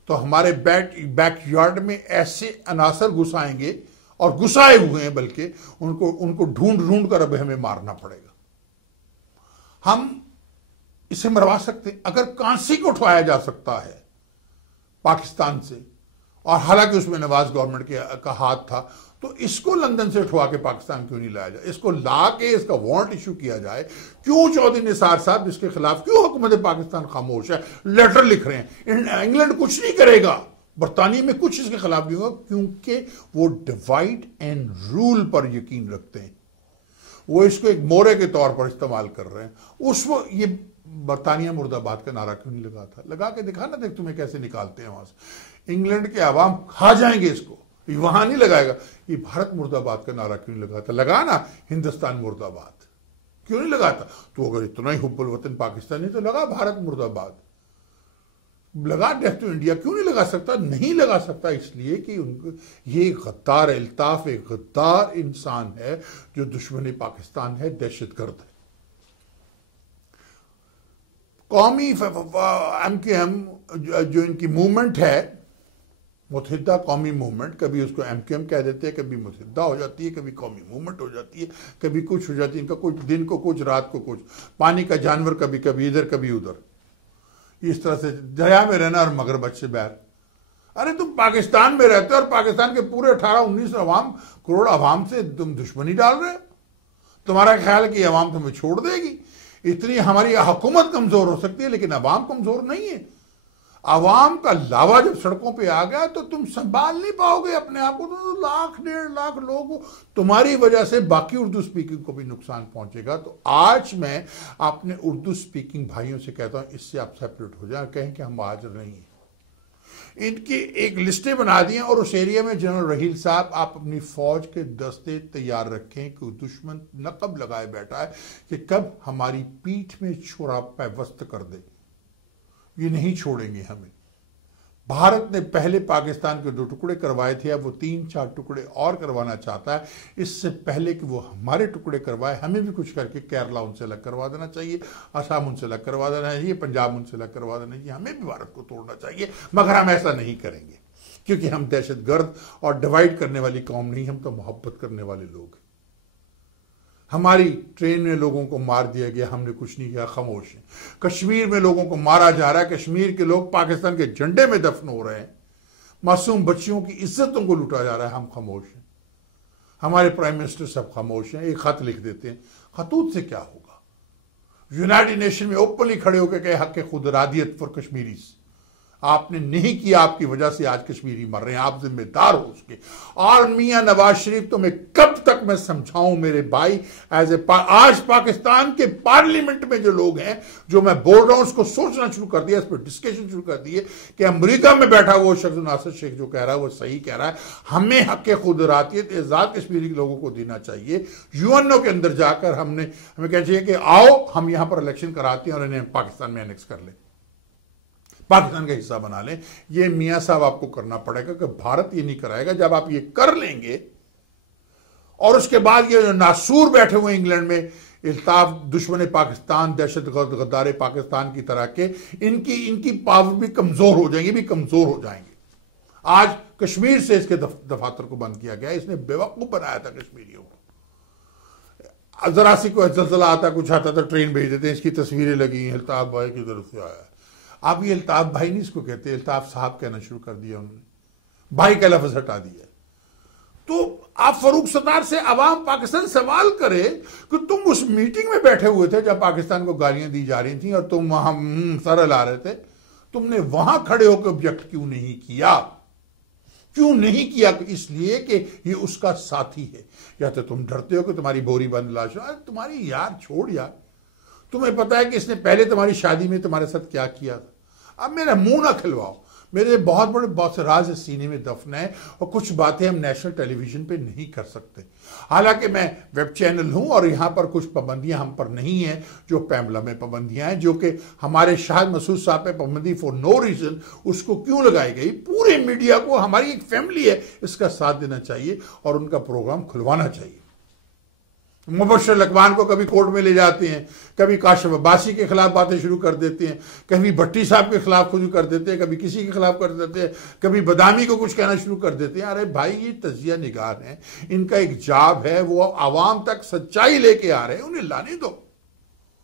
तो हमारे बैकयार्ड में ऐसे अनासर घुसाएंगे, और घुसाए हुए हैं, बल्कि उनको ढूंढ कर अब हमें मारना पड़ेगा। हम इसे मरवा सकते हैं। अगर कांसी को उठवाया जा सकता है पाकिस्तान से, और हालांकि उसमें नवाज गवर्नमेंट का हाथ था, तो इसको लंदन से उठवा के पाकिस्तान क्यों नहीं लाया जाए? इसको ला के इसका वारंट इशू किया जाए। क्यों चौधरी निसार साहब जिसके खिलाफ, क्यों हुकूमत पाकिस्तान खामोश है? लेटर लिख रहे हैं, इंग्लैंड कुछ नहीं करेगा, बरतानिया में कुछ इसके खिलाफ नहीं होगा, क्योंकि वो डिवाइड एंड रूल पर यकीन रखते हैं। वो इसको एक मोरे के तौर पर इस्तेमाल कर रहे हैं। उसको ये बरतानिया मुर्दाबाद का नारा क्यों नहीं लगा था? लगा के दिखा ना, देख तुम्हें कैसे निकालते हैं वहां से। इंग्लैंड के अवाम खा जाएंगे इसको, वहां नहीं लगाएगा। ये भारत मुर्दाबाद का नारा क्यों नहीं लगा था? लगा ना हिंदुस्तान मुर्दाबाद, क्यों नहीं लगाता? तो अगर इतना ही हुब्बुल वतन पाकिस्तानी तो लगा भारत मुर्दाबाद, लगा डेथ टू इंडिया, क्यों नहीं लगा सकता? नहीं लगा सकता इसलिए कि उनको ये गद्दार अल्ताफ एक गद्दार इंसान है जो दुश्मन पाकिस्तान है, दहशतगर्द है। कौमी एमक्यूएम जो इनकी मूवमेंट है, मुत्तहिदा कौमी मूवमेंट, कभी उसको एमक्यूएम कह देते हैं, कभी मुत्तहिदा हो जाती है, कभी कौमी मूवमेंट हो जाती है, कभी कुछ हो जाती है। इनका कुछ दिन को कुछ, रात को कुछ, पानी का जानवर कभी कभी इधर कभी उधर, इस तरह से दरिया में रहना और मगरब से बैर। अरे तुम पाकिस्तान में रहते हो और पाकिस्तान के पूरे 18-19 करोड़ अवाम से तुम दुश्मनी डाल रहे हो। तुम्हारा ख्याल है कि अवाम तुम्हें छोड़ देगी? इतनी हमारी हुकूमत कमजोर हो सकती है लेकिन अवाम कमजोर नहीं है। अवाम का लावा जब सड़कों पे आ गया तो तुम संभाल नहीं पाओगे अपने आप को। तो 1.5 लाख लोग तुम्हारी वजह से बाकी उर्दू स्पीकिंग को भी नुकसान पहुंचेगा। तो आज मैं अपने उर्दू स्पीकिंग भाइयों से कहता हूं, इससे आप सेपरेट हो जाए, कहें कि हम हाजिर नहीं हैं। इनकी एक लिस्टें बना दी हैं और उस एरिया में जनरल रहील साहब, आप अपनी फौज के दस्ते तैयार रखें कि दुश्मन नकब लगाए बैठा है कि कब हमारी पीठ में छुरा पैवस्त कर दे। ये नहीं छोड़ेंगे हमें। भारत ने पहले पाकिस्तान के 2 टुकड़े करवाए थे, अब वो 3-4 टुकड़े और करवाना चाहता है। इससे पहले कि वो हमारे टुकड़े करवाए, हमें भी कुछ करके केरला उनसे अलग करवा देना चाहिए, असम उनसे अलग करवा देना चाहिए, पंजाब उनसे अलग करवा देना चाहिए। हमें भी भारत को तोड़ना चाहिए, मगर हम ऐसा नहीं करेंगे क्योंकि हम दहशतगर्द और डिवाइड करने वाली कौम नहीं, हम तो मोहब्बत करने वाले लोग हैं। हमारी ट्रेन में लोगों को मार दिया गया, हमने कुछ नहीं किया, खामोश है। कश्मीर में लोगों को मारा जा रहा है, कश्मीर के लोग पाकिस्तान के झंडे में दफन हो रहे हैं, मासूम बच्चियों की इज्जतों को लूटा जा रहा है, हम खामोश हैं। हमारे प्राइम मिनिस्टर सब खामोश हैं, एक खत लिख देते हैं। खतूत से क्या होगा? यूनाइटेड नेशन में ओपनली खड़े होकर कहे हक खुद इरादियत फॉर कश्मीरीज। आपने नहीं किया, आपकी वजह से आज कश्मीरी मर रहे हैं, आप जिम्मेदार हो उसके। और मियां नवाज शरीफ, तो मैं कब तक मैं समझाऊं मेरे भाई, आज पाकिस्तान के पार्लियामेंट में जो लोग हैं, जो मैं बोल रहा हूं उसको सोचना शुरू कर दिया, इस पर डिस्कशन शुरू कर दिए कि अमेरिका में बैठा वो शख्स नासिर शेख जो कह रहा है वो सही कह रहा है। हमें हक खुद इरादियत आजाद कश्मीरी के लोगों को देना चाहिए। यूएनओ के अंदर जाकर हमें कहना चाहिए कि आओ हम यहां पर इलेक्शन कराते हैं और इन्हें पाकिस्तान में एनेक्स कर लें, पाकिस्तान का हिस्सा बना लें। ये मियां साहब आपको करना पड़ेगा कि भारत ये नहीं कराएगा। जब आप ये कर लेंगे और उसके बाद ये जो नासूर बैठे हुए इंग्लैंड में इल्ताफ दुश्मन पाकिस्तान, दहशतगर्द गद्दार पाकिस्तान की तरह के, इनकी पावर भी कमजोर हो जाएंगी, भी कमजोर हो जाएंगे। आज कश्मीर से इसके दफातर को बंद किया गया, इसने बेवकूफ बनाया था कश्मीरियों को। जरा सी कोई जल्जला आता, कुछ आता था, ट्रेन भेज देते हैं, इसकी तस्वीरें लगी, इल्ताफ भाई की तरफ से आया। अब ये अल्ताफ भाई नहीं इसको कहते, अल्ताफ साहब कहना शुरू कर दिया उन्होंने, भाई का लफ्ज हटा दिया। तो आप फरूक सत्तार से अवाम पाकिस्तान सवाल करे कि तुम उस मीटिंग में बैठे हुए थे जब पाकिस्तान को गालियां दी जा रही थी और तुम वहां सर हिला रहे थे, तुमने वहां खड़े होकर ऑब्जेक्ट क्यों नहीं किया? क्यों नहीं किया? इसलिए कि ये उसका साथी है। या तो तुम डरते हो कि तुम्हारी बोरी बंद लाश, तुम्हारी यार छोड़ यार, तुम्हें पता है कि इसने पहले तुम्हारी शादी में तुम्हारे साथ क्या किया था। अब मेरा मुंह ना खिलवाओ, मेरे बहुत से राज सीने में दफन है और कुछ बातें हम नेशनल टेलीविजन पे नहीं कर सकते। हालांकि मैं वेब चैनल हूं और यहां पर कुछ पाबंदियां हम पर नहीं है जो पैमला में पाबंदियां हैं, जो कि हमारे शाहिद मसूद साहब पे पाबंदी फॉर नो रीजन उसको क्यों लगाई गई। पूरे मीडिया को, हमारी एक फैमिली है, इसका साथ देना चाहिए और उनका प्रोग्राम खुलवाना चाहिए। मुबश्शिर लकमान को कभी कोर्ट में ले जाते हैं, कभी काशिफ अब्बासी के खिलाफ बातें शुरू कर देते हैं, कभी भट्टी साहब के खिलाफ शुरू कर देते हैं, कभी किसी के खिलाफ कर देते हैं, कभी बदामी को कुछ कहना शुरू कर देते हैं। अरे भाई ये तजिया निगार हैं, इनका एक जॉब है, वो आवाम तक सच्चाई लेके आ रहे हैं, उन्हें लाने दो।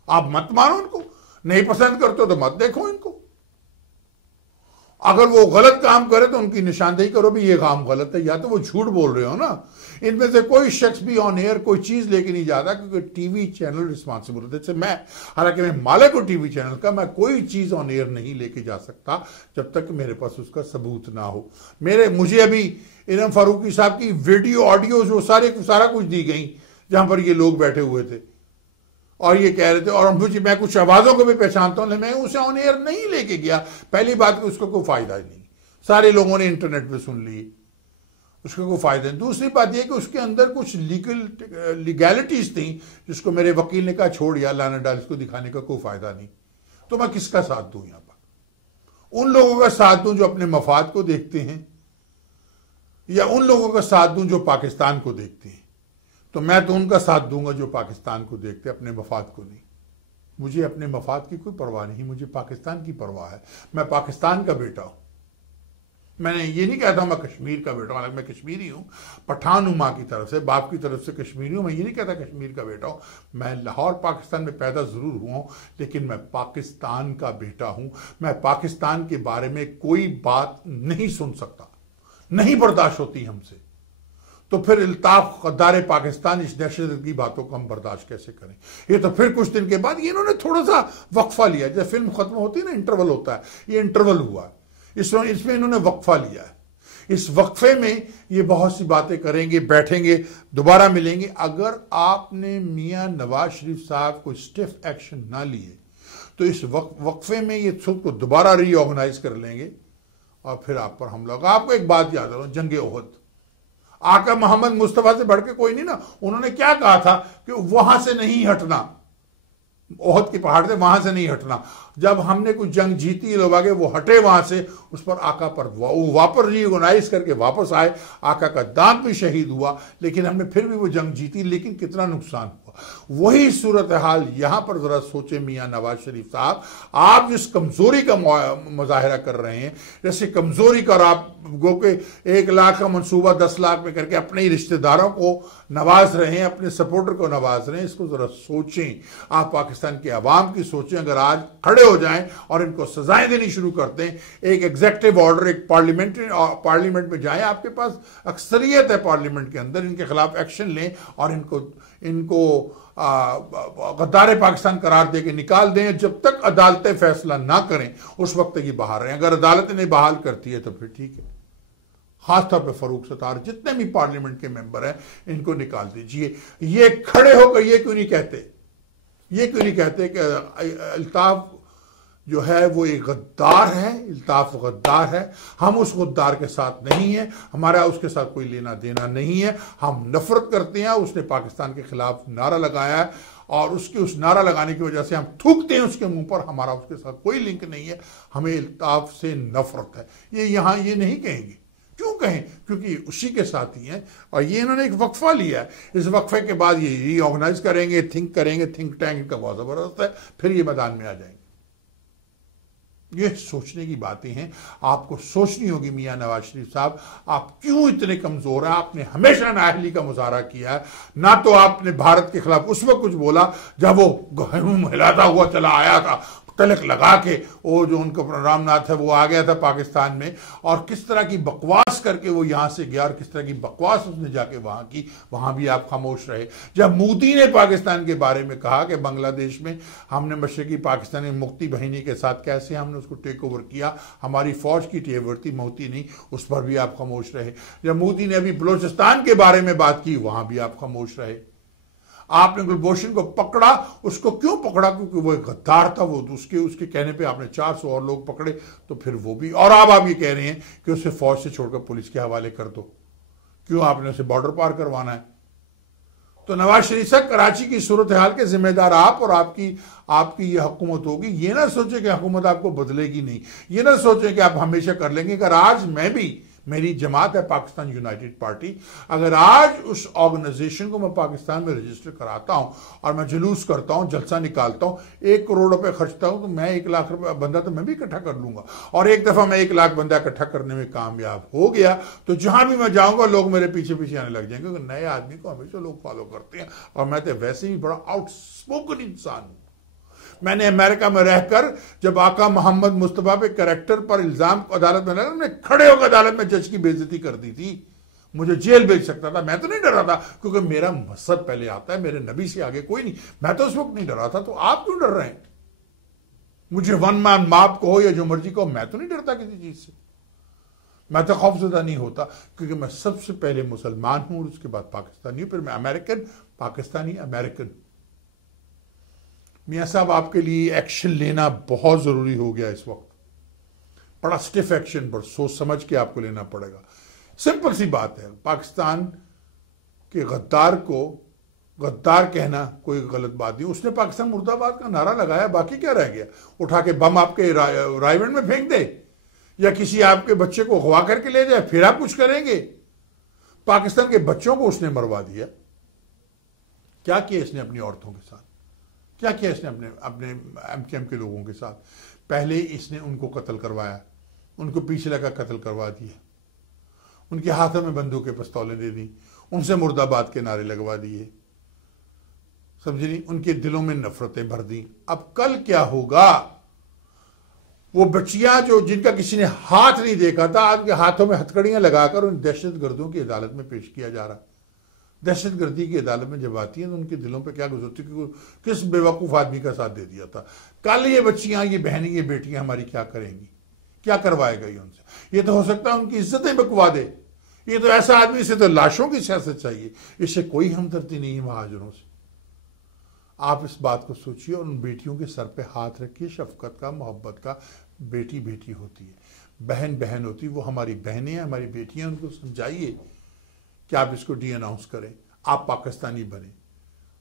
आप मत मानो उनको, नहीं पसंद करते तो मत देखो इनको। अगर वो गलत काम करे तो उनकी निशानदेही करो भी ये काम गलत है, या तो वो झूठ बोल रहे हो ना। इनमें से कोई शख्स भी ऑन एयर कोई चीज लेके नहीं जाता क्योंकि टीवी चैनल रिस्पॉन्सिबल होते। जैसे मैं, हालांकि मैं मालिक हूं टीवी चैनल का, मैं कोई चीज ऑन एयर नहीं लेके जा सकता जब तक मेरे पास उसका सबूत ना हो। मुझे अभी इरम फारूकी साहब की वीडियो ऑडियो जो सारा कुछ दी गई, जहां पर ये लोग बैठे हुए थे और ये कह रहे थे, और मुझे, मैं कुछ आवाजों को भी पहचानता हूं, मैं उसे ऑन एयर नहीं लेके गया। पहली बात कि उसका कोई फायदा ही नहीं, सारे लोगों ने इंटरनेट पे सुन ली, उसका कोई फायदा नहीं। दूसरी बात यह कि उसके अंदर कुछ लीगैलिटीज थी जिसको मेरे वकील ने कहा छोड़ यार, लाना डाल, इसको दिखाने का कोई फायदा नहीं। तो मैं किसका साथ दूं? यहां पर उन लोगों का साथ दूं जो अपने मफाद को देखते हैं, या उन लोगों का साथ दूं जो पाकिस्तान को देखते हैं? तो मैं तो उनका साथ दूंगा जो पाकिस्तान को देखते, अपने मफाद को नहीं। मुझे अपने मफाद की कोई परवाह नहीं, मुझे पाकिस्तान की परवाह है। मैं पाकिस्तान का बेटा हूं। मैंने ये नहीं कहता मैं कश्मीर का बेटा हूं, हालांकि मैं कश्मीरी हूं, पठान हूं, मां की तरफ से, बाप की तरफ से कश्मीरी हूं। मैं ये नहीं कहता कश्मीर का बेटा हूं। मैं लाहौर पाकिस्तान में पैदा जरूर हुआ हूं, लेकिन मैं पाकिस्तान का बेटा हूं। मैं पाकिस्तान के बारे में कोई बात नहीं सुन सकता, नहीं बर्दाश्त होती हमसे। तो फिर इल्ताफ गद्दार पाकिस्तान, इस दहशत की बातों को हम बर्दाश्त कैसे करें? ये तो फिर कुछ दिन के बाद ये इन्होंने थोड़ा सा वक्फा लिया, जैसे फिल्म खत्म होती है ना, इंटरवल होता है, ये इंटरवल हुआ, इसमें इन्होंने वक्फा लिया है। इस वक्फे में ये बहुत सी बातें करेंगे, बैठेंगे, दोबारा मिलेंगे। अगर आपने मियां नवाज शरीफ साहब को स्टिफ एक्शन ना लिए तो इस वक्फे में ये खुद को दोबारा रीऑर्गेनाइज कर लेंगे और फिर आप पर हमला होगा। आपको एक बात याद रहो, जंगे ओहद, आका मोहम्मद मुस्तफा से बढ़ के कोई नहीं ना। उन्होंने क्या कहा था कि वहां से नहीं हटना, ओहद के पहाड़ से वहां से नहीं हटना। जब हमने कुछ जंग जीती, लोग आगे वो हटे वहां से, उस पर आका पर वापस रीऑर्गेनाइज करके वापस आए। आका का दांत भी शहीद हुआ, लेकिन हमने फिर भी वो जंग जीती। लेकिन कितना नुकसान हुआ, वही सूरत हाल यहां पर जरा सोचे मियां नवाज शरीफ साहब। आप जिस कमजोरी का मुजाहरा कर रहे हैं, जैसे कमजोरी कर आप गो के 1 लाख का मंसूबा 10 लाख में करके अपने ही रिश्तेदारों को नवाज रहे हैं, अपने सपोर्टर को नवाज रहे हैं, इसको जरा सोचें। आप पाकिस्तान के अवाम की सोचें। अगर आज खड़े हो जाएं और इनको सजाएं देनी शुरू कर दें, एक एग्जीक्यूटिव ऑर्डर, एक पार्लियामेंट में जाएं, आपके पास अक्सरियत है पार्लियामेंट के अंदर, इनके खिलाफ एक्शन लें और इनको गद्दार पाकिस्तान करार दे के निकाल दें। जब तक अदालतें फैसला ना करें उस वक्त की बहाल रहें। अगर अदालत ने बहाल करती है तो फिर ठीक है। खासतौर पर फारूक सत्तार, जितने भी पार्लियामेंट के मेंबर हैं, इनको निकाल दीजिए। ये खड़े होकर ये क्यों नहीं कहते कि अल्ताफ जो है वो एक गद्दार है, इल्ताफ गद्दार है, हम उस गद्दार के साथ नहीं है, हमारा उसके साथ कोई लेना देना नहीं है, हम नफरत करते हैं। उसने पाकिस्तान के खिलाफ नारा लगाया है और उसके उस नारा लगाने की वजह से हम थूकते हैं उसके मुंह पर, हमारा उसके साथ कोई लिंक नहीं है, हमें इल्ताफ से नफरत है। ये यहां ये नहीं कहेंगे। क्यों कहें? क्योंकि उसी के साथ ही हैं और ये इन्होंने एक वक्फा लिया है। इस वक्फे के बाद ये रीऑर्गेनाइज करेंगे, थिंक टैंक इनका बहुत जबरदस्त है, फिर ये मैदान में आ जाएंगे। ये सोचने की बातें हैं, आपको सोचनी होगी मियां नवाज शरीफ साहब, आप क्यों इतने कमजोर हैं। आपने हमेशा नाअहली का मुजाहरा किया है। ना तो आपने भारत के खिलाफ उस वक्त कुछ बोला जब वो गहूम हिलाता हुआ चला आया था, तलक लगा के, वो जो उनका रामनाथ है वो आ गया था पाकिस्तान में, और किस तरह की बकवास करके वो यहां से गया और किस तरह की बकवास उसने जाके वहां की, वहां भी आप खामोश रहे। जब मोदी ने पाकिस्तान के बारे में कहा कि बांग्लादेश में हमने मशरकी पाकिस्तानी मुक्ति बहिनी के साथ कैसे हमने उसको टेक ओवर किया, हमारी फौज की टेवर थी, मोदी नहीं, उस पर भी आप खामोश रहे। जब मोदी ने अभी बलोचिस्तान के बारे में बात की, वहां भी आप खामोश रहे। आपने कुलभूषण को पकड़ा, उसको क्यों पकड़ा? क्योंकि वो एक गद्दार था। वो उसके कहने पे आपने 400 और लोग पकड़े, तो फिर वो भी, और अब आप ये कह रहे हैं कि उसे फौज से छोड़कर पुलिस के हवाले कर दो। क्यों? आपने उसे बॉर्डर पार करवाना है। तो नवाज शरीफ साहब, कराची की सूरत हाल के जिम्मेदार आप और आपकी ये हुकूमत होगी। ये ना सोचे कि हुकूमत आपको बदलेगी नहीं, ये ना सोचे कि आप हमेशा कर लेंगे। अगर आज मैं भी, मेरी जमात है पाकिस्तान यूनाइटेड पार्टी, अगर आज उस ऑर्गेनाइजेशन को मैं पाकिस्तान में रजिस्टर कराता हूं और मैं जुलूस करता हूं, जलसा निकालता हूं, 1 करोड़ रुपए खर्चता हूं, तो मैं 1 लाख रुपए बंदा तो मैं भी इकट्ठा कर लूंगा। और एक दफा मैं 1 लाख बंदा इकट्ठा करने में कामयाब हो गया तो जहां भी मैं जाऊंगा लोग मेरे पीछे पीछे आने लग जाएंगे, क्योंकि नए आदमी को हमेशा लोग फॉलो करते हैं। और मैं तो वैसे भी बड़ा आउटस्पोकन इंसान हूं। मैंने अमेरिका में रहकर जब आका मोहम्मद मुस्तफा पे कैरेक्टर पर इल्जाम अदालत में लगा, मैंने खड़े होकर अदालत में जज की बेइज्जती कर दी थी। मुझे जेल भेज सकता था, मैं तो नहीं डरा था, क्योंकि मेरा मजहब पहले आता है, मेरे नबी से आगे कोई नहीं। मैं तो उस वक्त नहीं डरा था। तो आप क्यों डर रहे हैं? मुझे वन मैन माप को हो या जो मर्जी को, मैं तो नहीं डरता किसी चीज से। मैं तो खौफजदा नहीं होता, क्योंकि मैं सबसे पहले मुसलमान हूं और उसके बाद पाकिस्तानी हूं, फिर मैं अमेरिकन, पाकिस्तानी, अमेरिकन। मियाँ साहब, आपके लिए एक्शन लेना बहुत जरूरी हो गया इस वक्त, बड़ा स्टिफ एक्शन, पर सोच समझ के आपको लेना पड़ेगा। सिंपल सी बात है, पाकिस्तान के गद्दार को गद्दार कहना कोई गलत बात नहीं। उसने पाकिस्तान मुर्दाबाद का नारा लगाया, बाकी क्या रह गया? उठा के बम आपके रायगढ़ में फेंक दे या किसी आपके बच्चे को अगवा करके ले जाए, फिर आप कुछ करेंगे? पाकिस्तान के बच्चों को उसने मरवा दिया। क्या किया इसने अपनी औरतों के साथ? क्या किया इसने अपने एमकेएम के लोगों के साथ? पहले इसने उनको कत्ल करवाया, उनको पीछे लगा कत्ल करवा दिया, उनके हाथों में बंदूकें पिस्तौलें दे दी, उनसे मुर्दाबाद के नारे लगवा दिए, समझे नहीं? उनके दिलों में नफरतें भर दी। अब कल क्या होगा? वो बच्चियां जो जिनका किसी ने हाथ नहीं देखा था, आज के हाथों में हथकड़ियां लगाकर उन दहशतगर्दों की अदालत में पेश किया जा रहा। दहशतगर्दी की अदालत में जब आती है तो उनके दिलों पे क्या गुजरती है कि किस बेवकूफ आदमी का साथ दे दिया था। कल ये बच्चियां, ये बहनें, ये बेटियां हमारी क्या करेंगी? क्या करवाएगा ये उनसे? ये तो हो सकता है उनकी इज्जतें बकवा दे। ये तो ऐसा आदमी, से तो लाशों की सियासत चाहिए, इससे कोई हमदर्दी नहीं है महाजनों से। आप इस बात को सोचिए और उन बेटियों के सर पे हाथ रखिए, शफकत का, मोहब्बत का। बेटी बेटी होती है, बहन बहन होती है, वो हमारी बहनें हैं, हमारी बेटियां, उनको समझाइए कि आप इसको डी अनाउंस करें, आप पाकिस्तानी बने।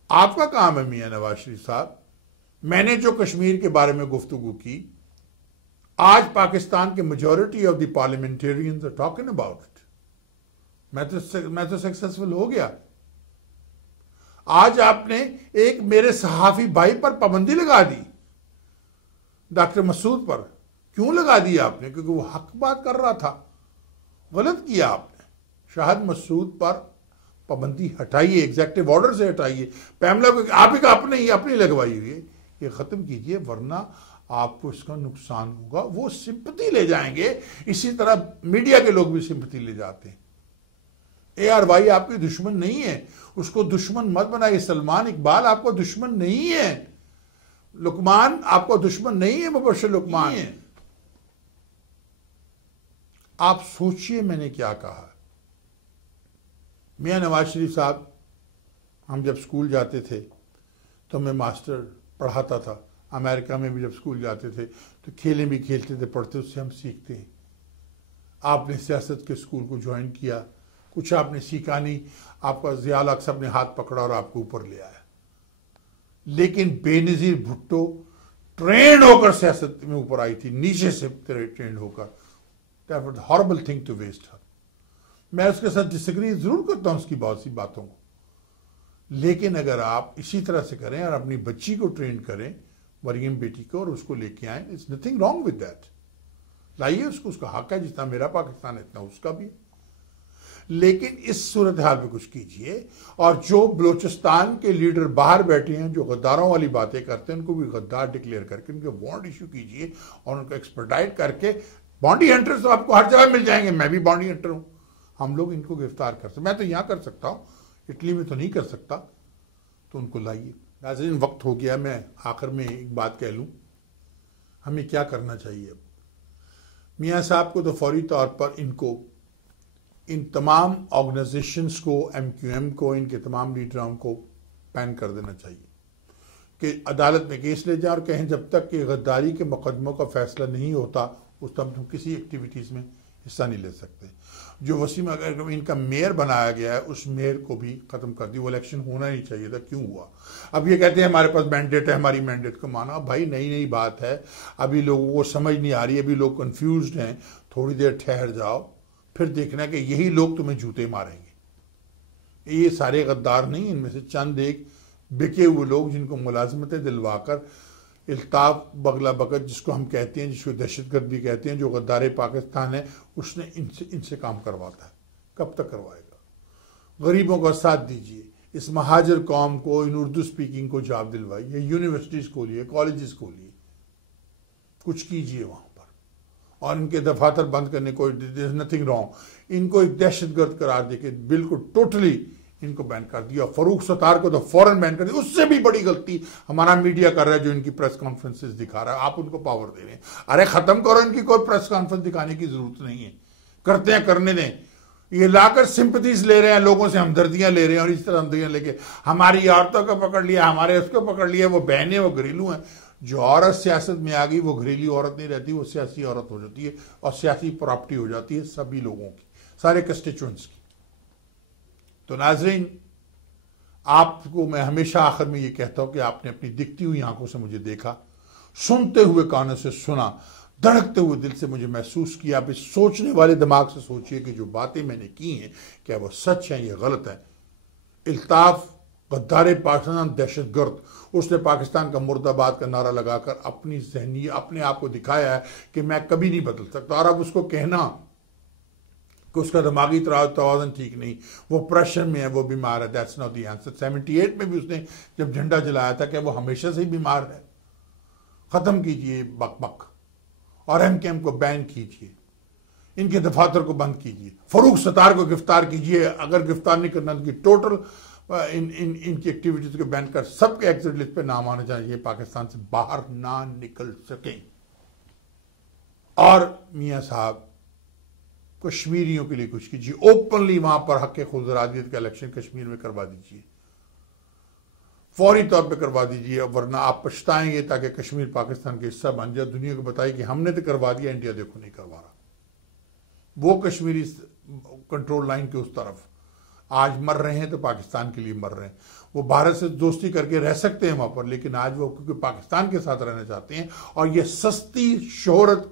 आपका काम है मियां नवाज शरीफ साहब। मैंने जो कश्मीर के बारे में गुफ्तगू की, आज पाकिस्तान के majority of the parliamentarians are talking about it. मैं तो सक्सेसफुल हो गया। आज आपने एक मेरे सहाफी भाई पर पाबंदी लगा दी, डॉक्टर मसूद पर। क्यों लगा दी आपने? क्योंकि वो हक बात कर रहा था। गलत किया आपने। शाहिद मसूद पर पाबंदी हटाइए, एग्जेक्टिव ऑर्डर से हटाइए। पैमला को आप ही का अपनी लगवाई हुई है, ये खत्म कीजिए, वरना आपको इसका नुकसान होगा। वो सिंपैथी ले जाएंगे, इसी तरह मीडिया के लोग भी सिंपैथी ले जाते हैं। ARY आपकी दुश्मन नहीं है, उसको दुश्मन मत बनाइए। सलमान इकबाल आपको दुश्मन नहीं है, लुकमान आपको दुश्मन नहीं है, मुबश्शिर लुकमान है। आप सोचिए मैंने क्या कहा। मियां नवाज शरीफ साहब, हम जब स्कूल जाते थे तो मैं मास्टर पढ़ाता था। अमेरिका में भी जब स्कूल जाते थे तो खेलें भी खेलते थे, पढ़ते, उससे हम सीखते हैं। आपने सियासत के स्कूल को ज्वाइन किया, कुछ आपने सीखा नहीं, आपका ज़ियाउल हक साहब ने हाथ पकड़ा और आपको ऊपर ले आया। लेकिन बेनज़ीर भुट्टो ट्रेंड होकर सियासत में ऊपर आई थी, नीचे से ट्रेंड होकर। That was horrible thing to waste her. मैं उसके साथ डिसएग्री जरूर करता हूं उसकी बहुत सी बातों को, लेकिन अगर आप इसी तरह से करें और अपनी बच्ची को ट्रेन करें, मरियम बेटी को, और उसको लेके आए, it's nothing wrong with that. लाइए उसको, उसका हक है, जितना मेरा पाकिस्तान है इतना उसका भी। लेकिन इस सूरत हाल में कुछ कीजिए। और जो बलोचिस्तान के लीडर बाहर बैठे हैं जो गद्दारों वाली बातें करते हैं, उनको भी गद्दार डिक्लेयर करके उनके वारंट इशू कीजिए और उनको एक्सपर्टाइट करके। बॉन्डी हंटर्स तो आपको हर जगह मिल जाएंगे, मैं भी बॉन्डी हंटर हूं। हम लोग इनको गिरफ्तार कर सकते, मैं तो यहां कर सकता हूं, इटली में तो नहीं कर सकता, तो उनको लाइए। नाज़रीन, वक्त हो गया, मैं आखिर में एक बात कह लूं, हमें क्या करना चाहिए। अब मियां साहब को तो फौरी तौर पर इनको, इन तमाम ऑर्गेनाइजेशंस को, MQM को, इनके तमाम लीडरों को बैन कर देना चाहिए कि अदालत में केस ले जाए और कहें जब तक कि गद्दारी के मुकदमों का फैसला नहीं होता उस तक हम किसी एक्टिविटीज़ में हिस्सा नहीं ले सकते। जो वसीम अगर इनका मेयर बनाया गया है, उस मेयर को भी ख़त्म कर दी। वो इलेक्शन होना ही चाहिए था, क्यों हुआ? अब ये कहते हैं हमारे पास मैंडेट है, हमारी मैंडेट को माना। भाई नई नई बात है, अभी लोगों को समझ नहीं आ रही, अभी लोग कन्फ्यूज्ड हैं। थोड़ी देर ठहर जाओ, फिर देखना कि यही लोग तुम्हें जूते मारेंगे। ये सारे गद्दार नहीं, इनमें से चंद एक बिके हुए लोग जिनको मुलाजमतें दिलवाकर इल्ताफ बगला बगत, जिसको हम कहते हैं, जिसको दहशतगर्द भी कहते हैं, जो गद्दार पाकिस्तान है, उसने इनसे काम करवाता है। कब तक करवाएगा? गरीबों का साथ दीजिए, इस महाजर कौम को, इन उर्दू स्पीकिंग को जॉब दिलवाइए, यूनिवर्सिटीज़ खोलिए, कॉलेजेस खोलिए, कुछ कीजिए वहाँ पर। और इनके दफातर बंद करने को, देयर इज नथिंग रॉन्ग। इनको एक दहशतगर्द करार देके बिल्कुल टोटली इनको बैन कर दिया। फरूख सत्तार को तो फौरन बैन कर दिया। उससे भी बड़ी गलती हमारा मीडिया कर रहा है जो इनकी प्रेस कॉन्फ्रेंसेस दिखा रहा है। आप उनको पावर दे रहे हैं। अरे खत्म करो, इनकी कोई प्रेस कॉन्फ्रेंस दिखाने की जरूरत नहीं है। करते हैं, करने दें। ये लाकर सिंपथीज ले रहे हैं, लोगों से हमदर्दियां ले रहे हैं, और इस तरह हमदर्दियां लेके हमारी औरतों को पकड़ लिया, हमारे उसको पकड़ लिया, वो बहनें, वो घरेलू हैं। जो औरत सियासत में आ गई वो घरेलू औरत नहीं रहती, वो सियासी औरत हो जाती है और सियासी प्रॉपर्टी हो जाती है सभी लोगों की, सारे कंस्टिट्यूएंट्स की। तो नाजरीन, आपको मैं हमेशा आखिर में ये कहता हूं कि आपने अपनी दिखती हुई आंखों से मुझे देखा, सुनते हुए कानों से सुना, धड़कते हुए दिल से मुझे महसूस किया। आप इस सोचने वाले दिमाग से सोचिए कि जो बातें मैंने की हैं क्या वो सच है या गलत है। इल्ताफ गद्दार पाकिस्तान दहशतगर्द, उसने पाकिस्तान का मुर्दाबाद का नारा लगाकर अपनी जहनी अपने आप को दिखाया है कि मैं कभी नहीं बदल सकता। और अब उसको कहना कि उसका दिमागी तवाज़ुन ठीक नहीं, वो प्रेशर में है, वो बीमार है, दैट्स नॉट द आंसर। 78 में भी उसने जब झंडा जलाया था कि वो हमेशा से ही बीमार है। खत्म कीजिए बक और MKM को बैन कीजिए, इनके दफातर को बंद कीजिए, फरूख सत्तार को गिरफ्तार कीजिए, अगर गिरफ्तार नहीं करना तो टोटल इनकी एक्टिविटीज को बैन कर सबके एग्जिट लिस्ट पे नाम आना चाहिए, पाकिस्तान से बाहर ना निकल सकें। और मियां साहब कश्मीरियों के लिए कुछ कीजिए, ओपनली वहां पर हक खुद इरादियत का इलेक्शन कश्मीर में करवा दीजिए, फौरी तौर पे करवा दीजिए, वरना आप पछताएंगे, ताकि कश्मीर पाकिस्तान का हिस्सा बन जाए, दुनिया को बताए कि हमने तो करवा दिया, इंडिया देखो नहीं करवा रहा। वो कश्मीरी कंट्रोल लाइन के उस तरफ आज मर रहे हैं तो पाकिस्तान के लिए मर रहे हैं। वो भारत से दोस्ती करके रह सकते हैं वहां पर, लेकिन आज वो क्योंकि पाकिस्तान के साथ रहना चाहते हैं। और ये सस्ती शोहरत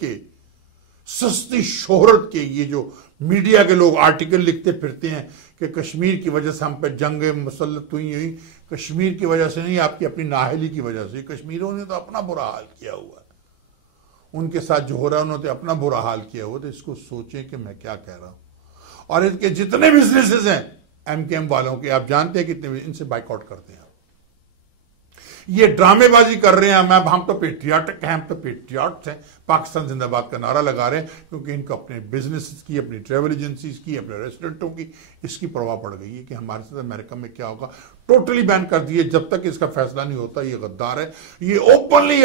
के ये जो मीडिया के लोग आर्टिकल लिखते फिरते हैं कि कश्मीर की वजह से हम पे जंगें मुसल्लत हुई, कश्मीर की वजह से नहीं, आपकी अपनी नाअहली की वजह से। कश्मीरियों ने तो अपना बुरा हाल किया हुआ है, उनके साथ जो हो रहा है उन्होंने अपना बुरा हाल किया हुआ। तो इसको सोचें कि मैं क्या कह रहा हूं। और इनके जितने बिजनेसेस हैं MKM वालों के, आप जानते हैं कितने, इनसे बाइकआउट करते हैं। ये ड्रामेबाजी कर रहे हैं, हम तो पेट्रियाटिक हैं, हम तो पेट्रियाट्स हैं, पाकिस्तान जिंदाबाद का नारा लगा रहे हैं, क्योंकि इनको अपने बिजनेस की, अपनी ट्रेवल एजेंसीज की, अपने रेस्टोरेंटों की इसकी परवाह पड़ गई है कि हमारे साथ अमेरिका में क्या होगा। टोटली बैन कर दिए, जब तक इसका फैसला नहीं होता। ये गद्दार है, ये ओपनली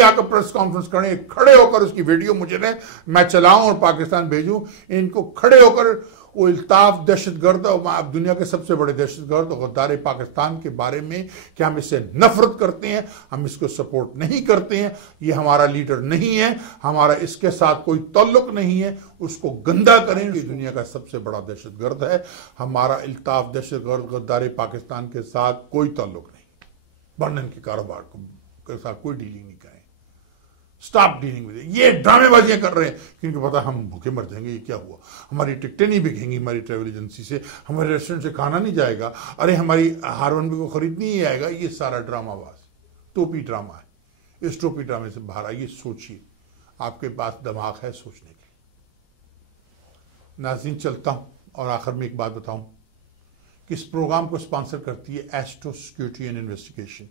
आकर प्रेस कॉन्फ्रेंस करें, खड़े होकर उसकी वीडियो मुझे ने मैं चलाऊं और पाकिस्तान भेजूं, इनको खड़े होकर वो इल्ताफ दहशतगर्द और दुनिया के सबसे बड़े दहशतगर्द और गद्दार पाकिस्तान के बारे में कि हम इससे नफरत करते हैं, हम इसको सपोर्ट नहीं करते हैं, ये हमारा लीडर नहीं है, हमारा इसके साथ कोई ताल्लुक नहीं है, उसको गंदा करें। ये दुनिया का सबसे बड़ा दहशतगर्द है, हमारा इल्ताफ दहशतगर्द गद्दार पाकिस्तान के साथ कोई ताल्लुक नहीं। बर्नन के कारोबार के साथ कोई डीलिंग नहीं करें, स्टॉप डीलिंग विद। ये ड्रामेबाजियां कर रहे हैं क्योंकि पता हम भूखे मर जाएंगे, ये क्या हुआ, हमारी टिकटें नहीं बिकेंगी, हमारी ट्रेवल एजेंसी से, हमारे रेस्टोरेंट से खाना नहीं जाएगा, अरे हमारी हारवनबी को खरीद नहीं आएगा। ये सारा ड्रामाबाज टोपी ड्रामा है। इस टोपी ड्रामे से बाहर आइए, सोचिए, आपके पास दिमाग है सोचने के लिए। नाज़रीन, चलता हूं और आखिर में एक बात बताऊं कि इस प्रोग्राम को स्पॉन्सर करती है astro security and investigation.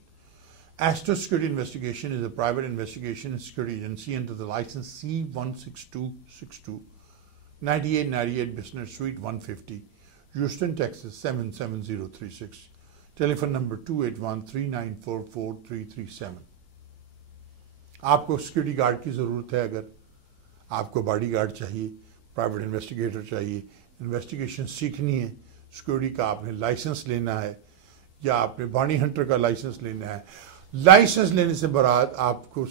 Astro Security Investigation is a private investigation and security agency under the license C16262, 9898 Business Suite 150, Houston, Texas 77036. Telephone number 281-394-4337. आपको सिक्योरिटी गार्ड की ज़रूरत है, अगर आपको बॉडी गार्ड चाहिए, प्राइवेट इन्वेस्टिगेटर चाहिए, इन्वेस्टिगेशन सीखनी है, सिक्योरिटी का आपने लाइसेंस लेना है या आपने बॉडी हंटर का लाइसेंस लेना है, लाइसेंस लेने से बरात आपको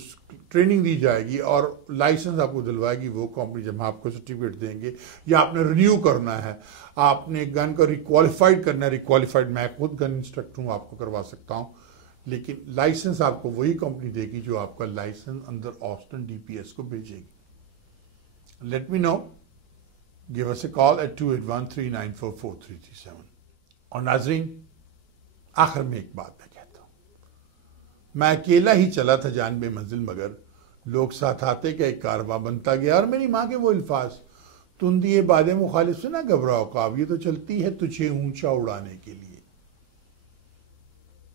ट्रेनिंग दी जाएगी और लाइसेंस आपको दिलवाएगी वो कंपनी जब आपको सर्टिफिकेट देंगे, या आपने रिन्यू करना है, आपने गन को रिक्वालिफाइड करना है। रिक्वालिफाइड मैं खुद गन इंस्ट्रक्टर हूँ, आपको करवा सकता हूँ, लेकिन लाइसेंस आपको वही कंपनी देगी जो आपका लाइसेंस अंदर ऑस्टिन DPS को भेजेगी। Let me know, give us a call at 281-394-4337। और नाजरीन, आखिर में एक बात मैं कहता हूं, मैं अकेला ही चला था जानबे मंजिल, मगर लोग साथ आते का एक कारवा बनता गया। और मेरी माँ के वो अल्फाज, तुम दिए बादे मुखालिफ से ना घबराओ काब, ये तो चलती है तुझे ऊंचा उड़ाने के लिए।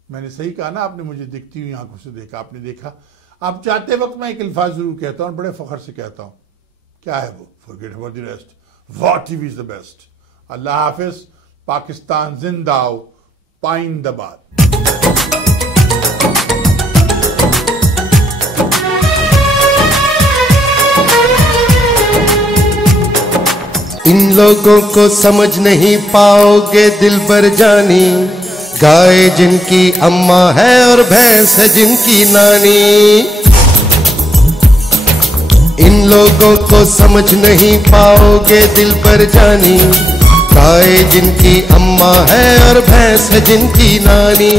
मैंने सही कहा ना, आपने मुझे दिखती हुई आंखों से देखा, आपने देखा। आप जाते वक्त मैं एक अल्फाज जरूर कहता हूं, बड़े फख्र से कहता हूं, क्या है वो, फॉरगेट अबाउट द रेस्ट, वाह टीवी इज द बेस्ट। अल्लाह हाफिज, पाकिस्तान जिंदाओ, पाइंदाबाद। इन लोगों को समझ नहीं पाओगे दिलबर जानी, गाय जिनकी अम्मा है और भैंस है जिनकी नानी। इन लोगों को समझ नहीं पाओगे दिलबर जानी, गाय जिनकी अम्मा है और भैंस है जिनकी नानी।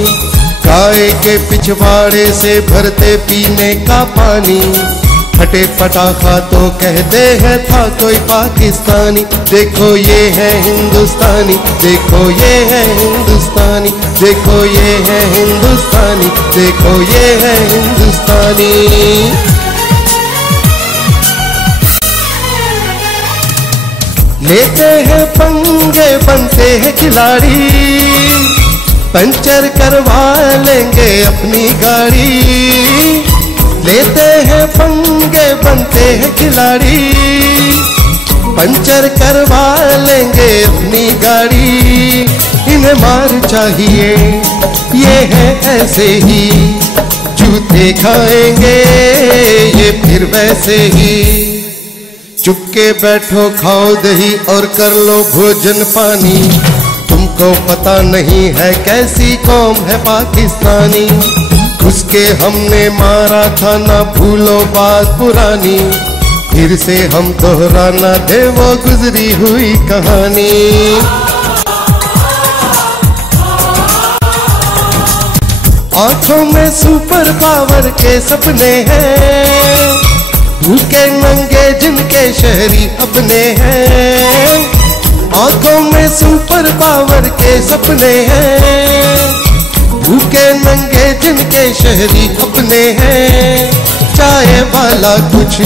गाय के पिछवाड़े से भरते पीने का पानी, फटे पटाखा तो कहते हैं था कोई पाकिस्तानी। देखो ये है हिंदुस्तानी, देखो ये है हिंदुस्तानी, देखो ये है हिंदुस्तानी, देखो ये है हिंदुस्तानी। लेते हैं पंगे बनते हैं खिलाड़ी, पंचर करवा लेंगे अपनी गाड़ी। लेते हैं पंगे बनते हैं खिलाड़ी, पंचर करवा लेंगे अपनी गाड़ी। इन्हें मार चाहिए ये है ऐसे ही, जूते खाएंगे ये फिर वैसे ही। चुपके बैठो खाओ दही और कर लो भोजन पानी, तुमको पता नहीं है कैसी कौम है पाकिस्तानी। उसके हमने मारा था ना भूलो बात पुरानी, फिर से हम दोहराना दे वो गुजरी हुई कहानी। आंखों में सुपर पावर के सपने हैं, भूखे नंगे जिनके शहरी अपने हैं। आंखों में सुपर पावर के सपने हैं, भूखे नंगे जिनके शहरी अपने हैं। चाय वाला कुछ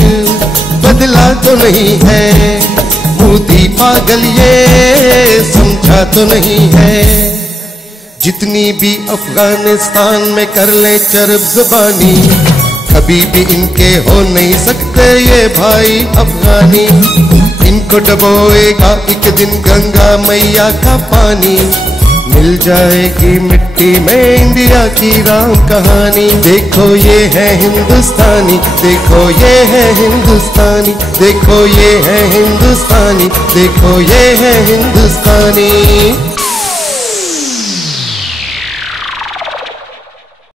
बदला तो नहीं है, मोदी पागल ये समझा तो नहीं है। जितनी भी अफगानिस्तान में कर ले चरब ज़बानी, कभी भी इनके हो नहीं सकते ये भाई अफगानी। इनको डबोएगा एक दिन गंगा मैया का पानी, मिल जाएगी मिट्टी में इंडिया की राम कहानी। देखो ये है हिंदुस्तानी, देखो ये है हिंदुस्तानी, देखो ये है हिंदुस्तानी, देखो ये है हिंदुस्तानी।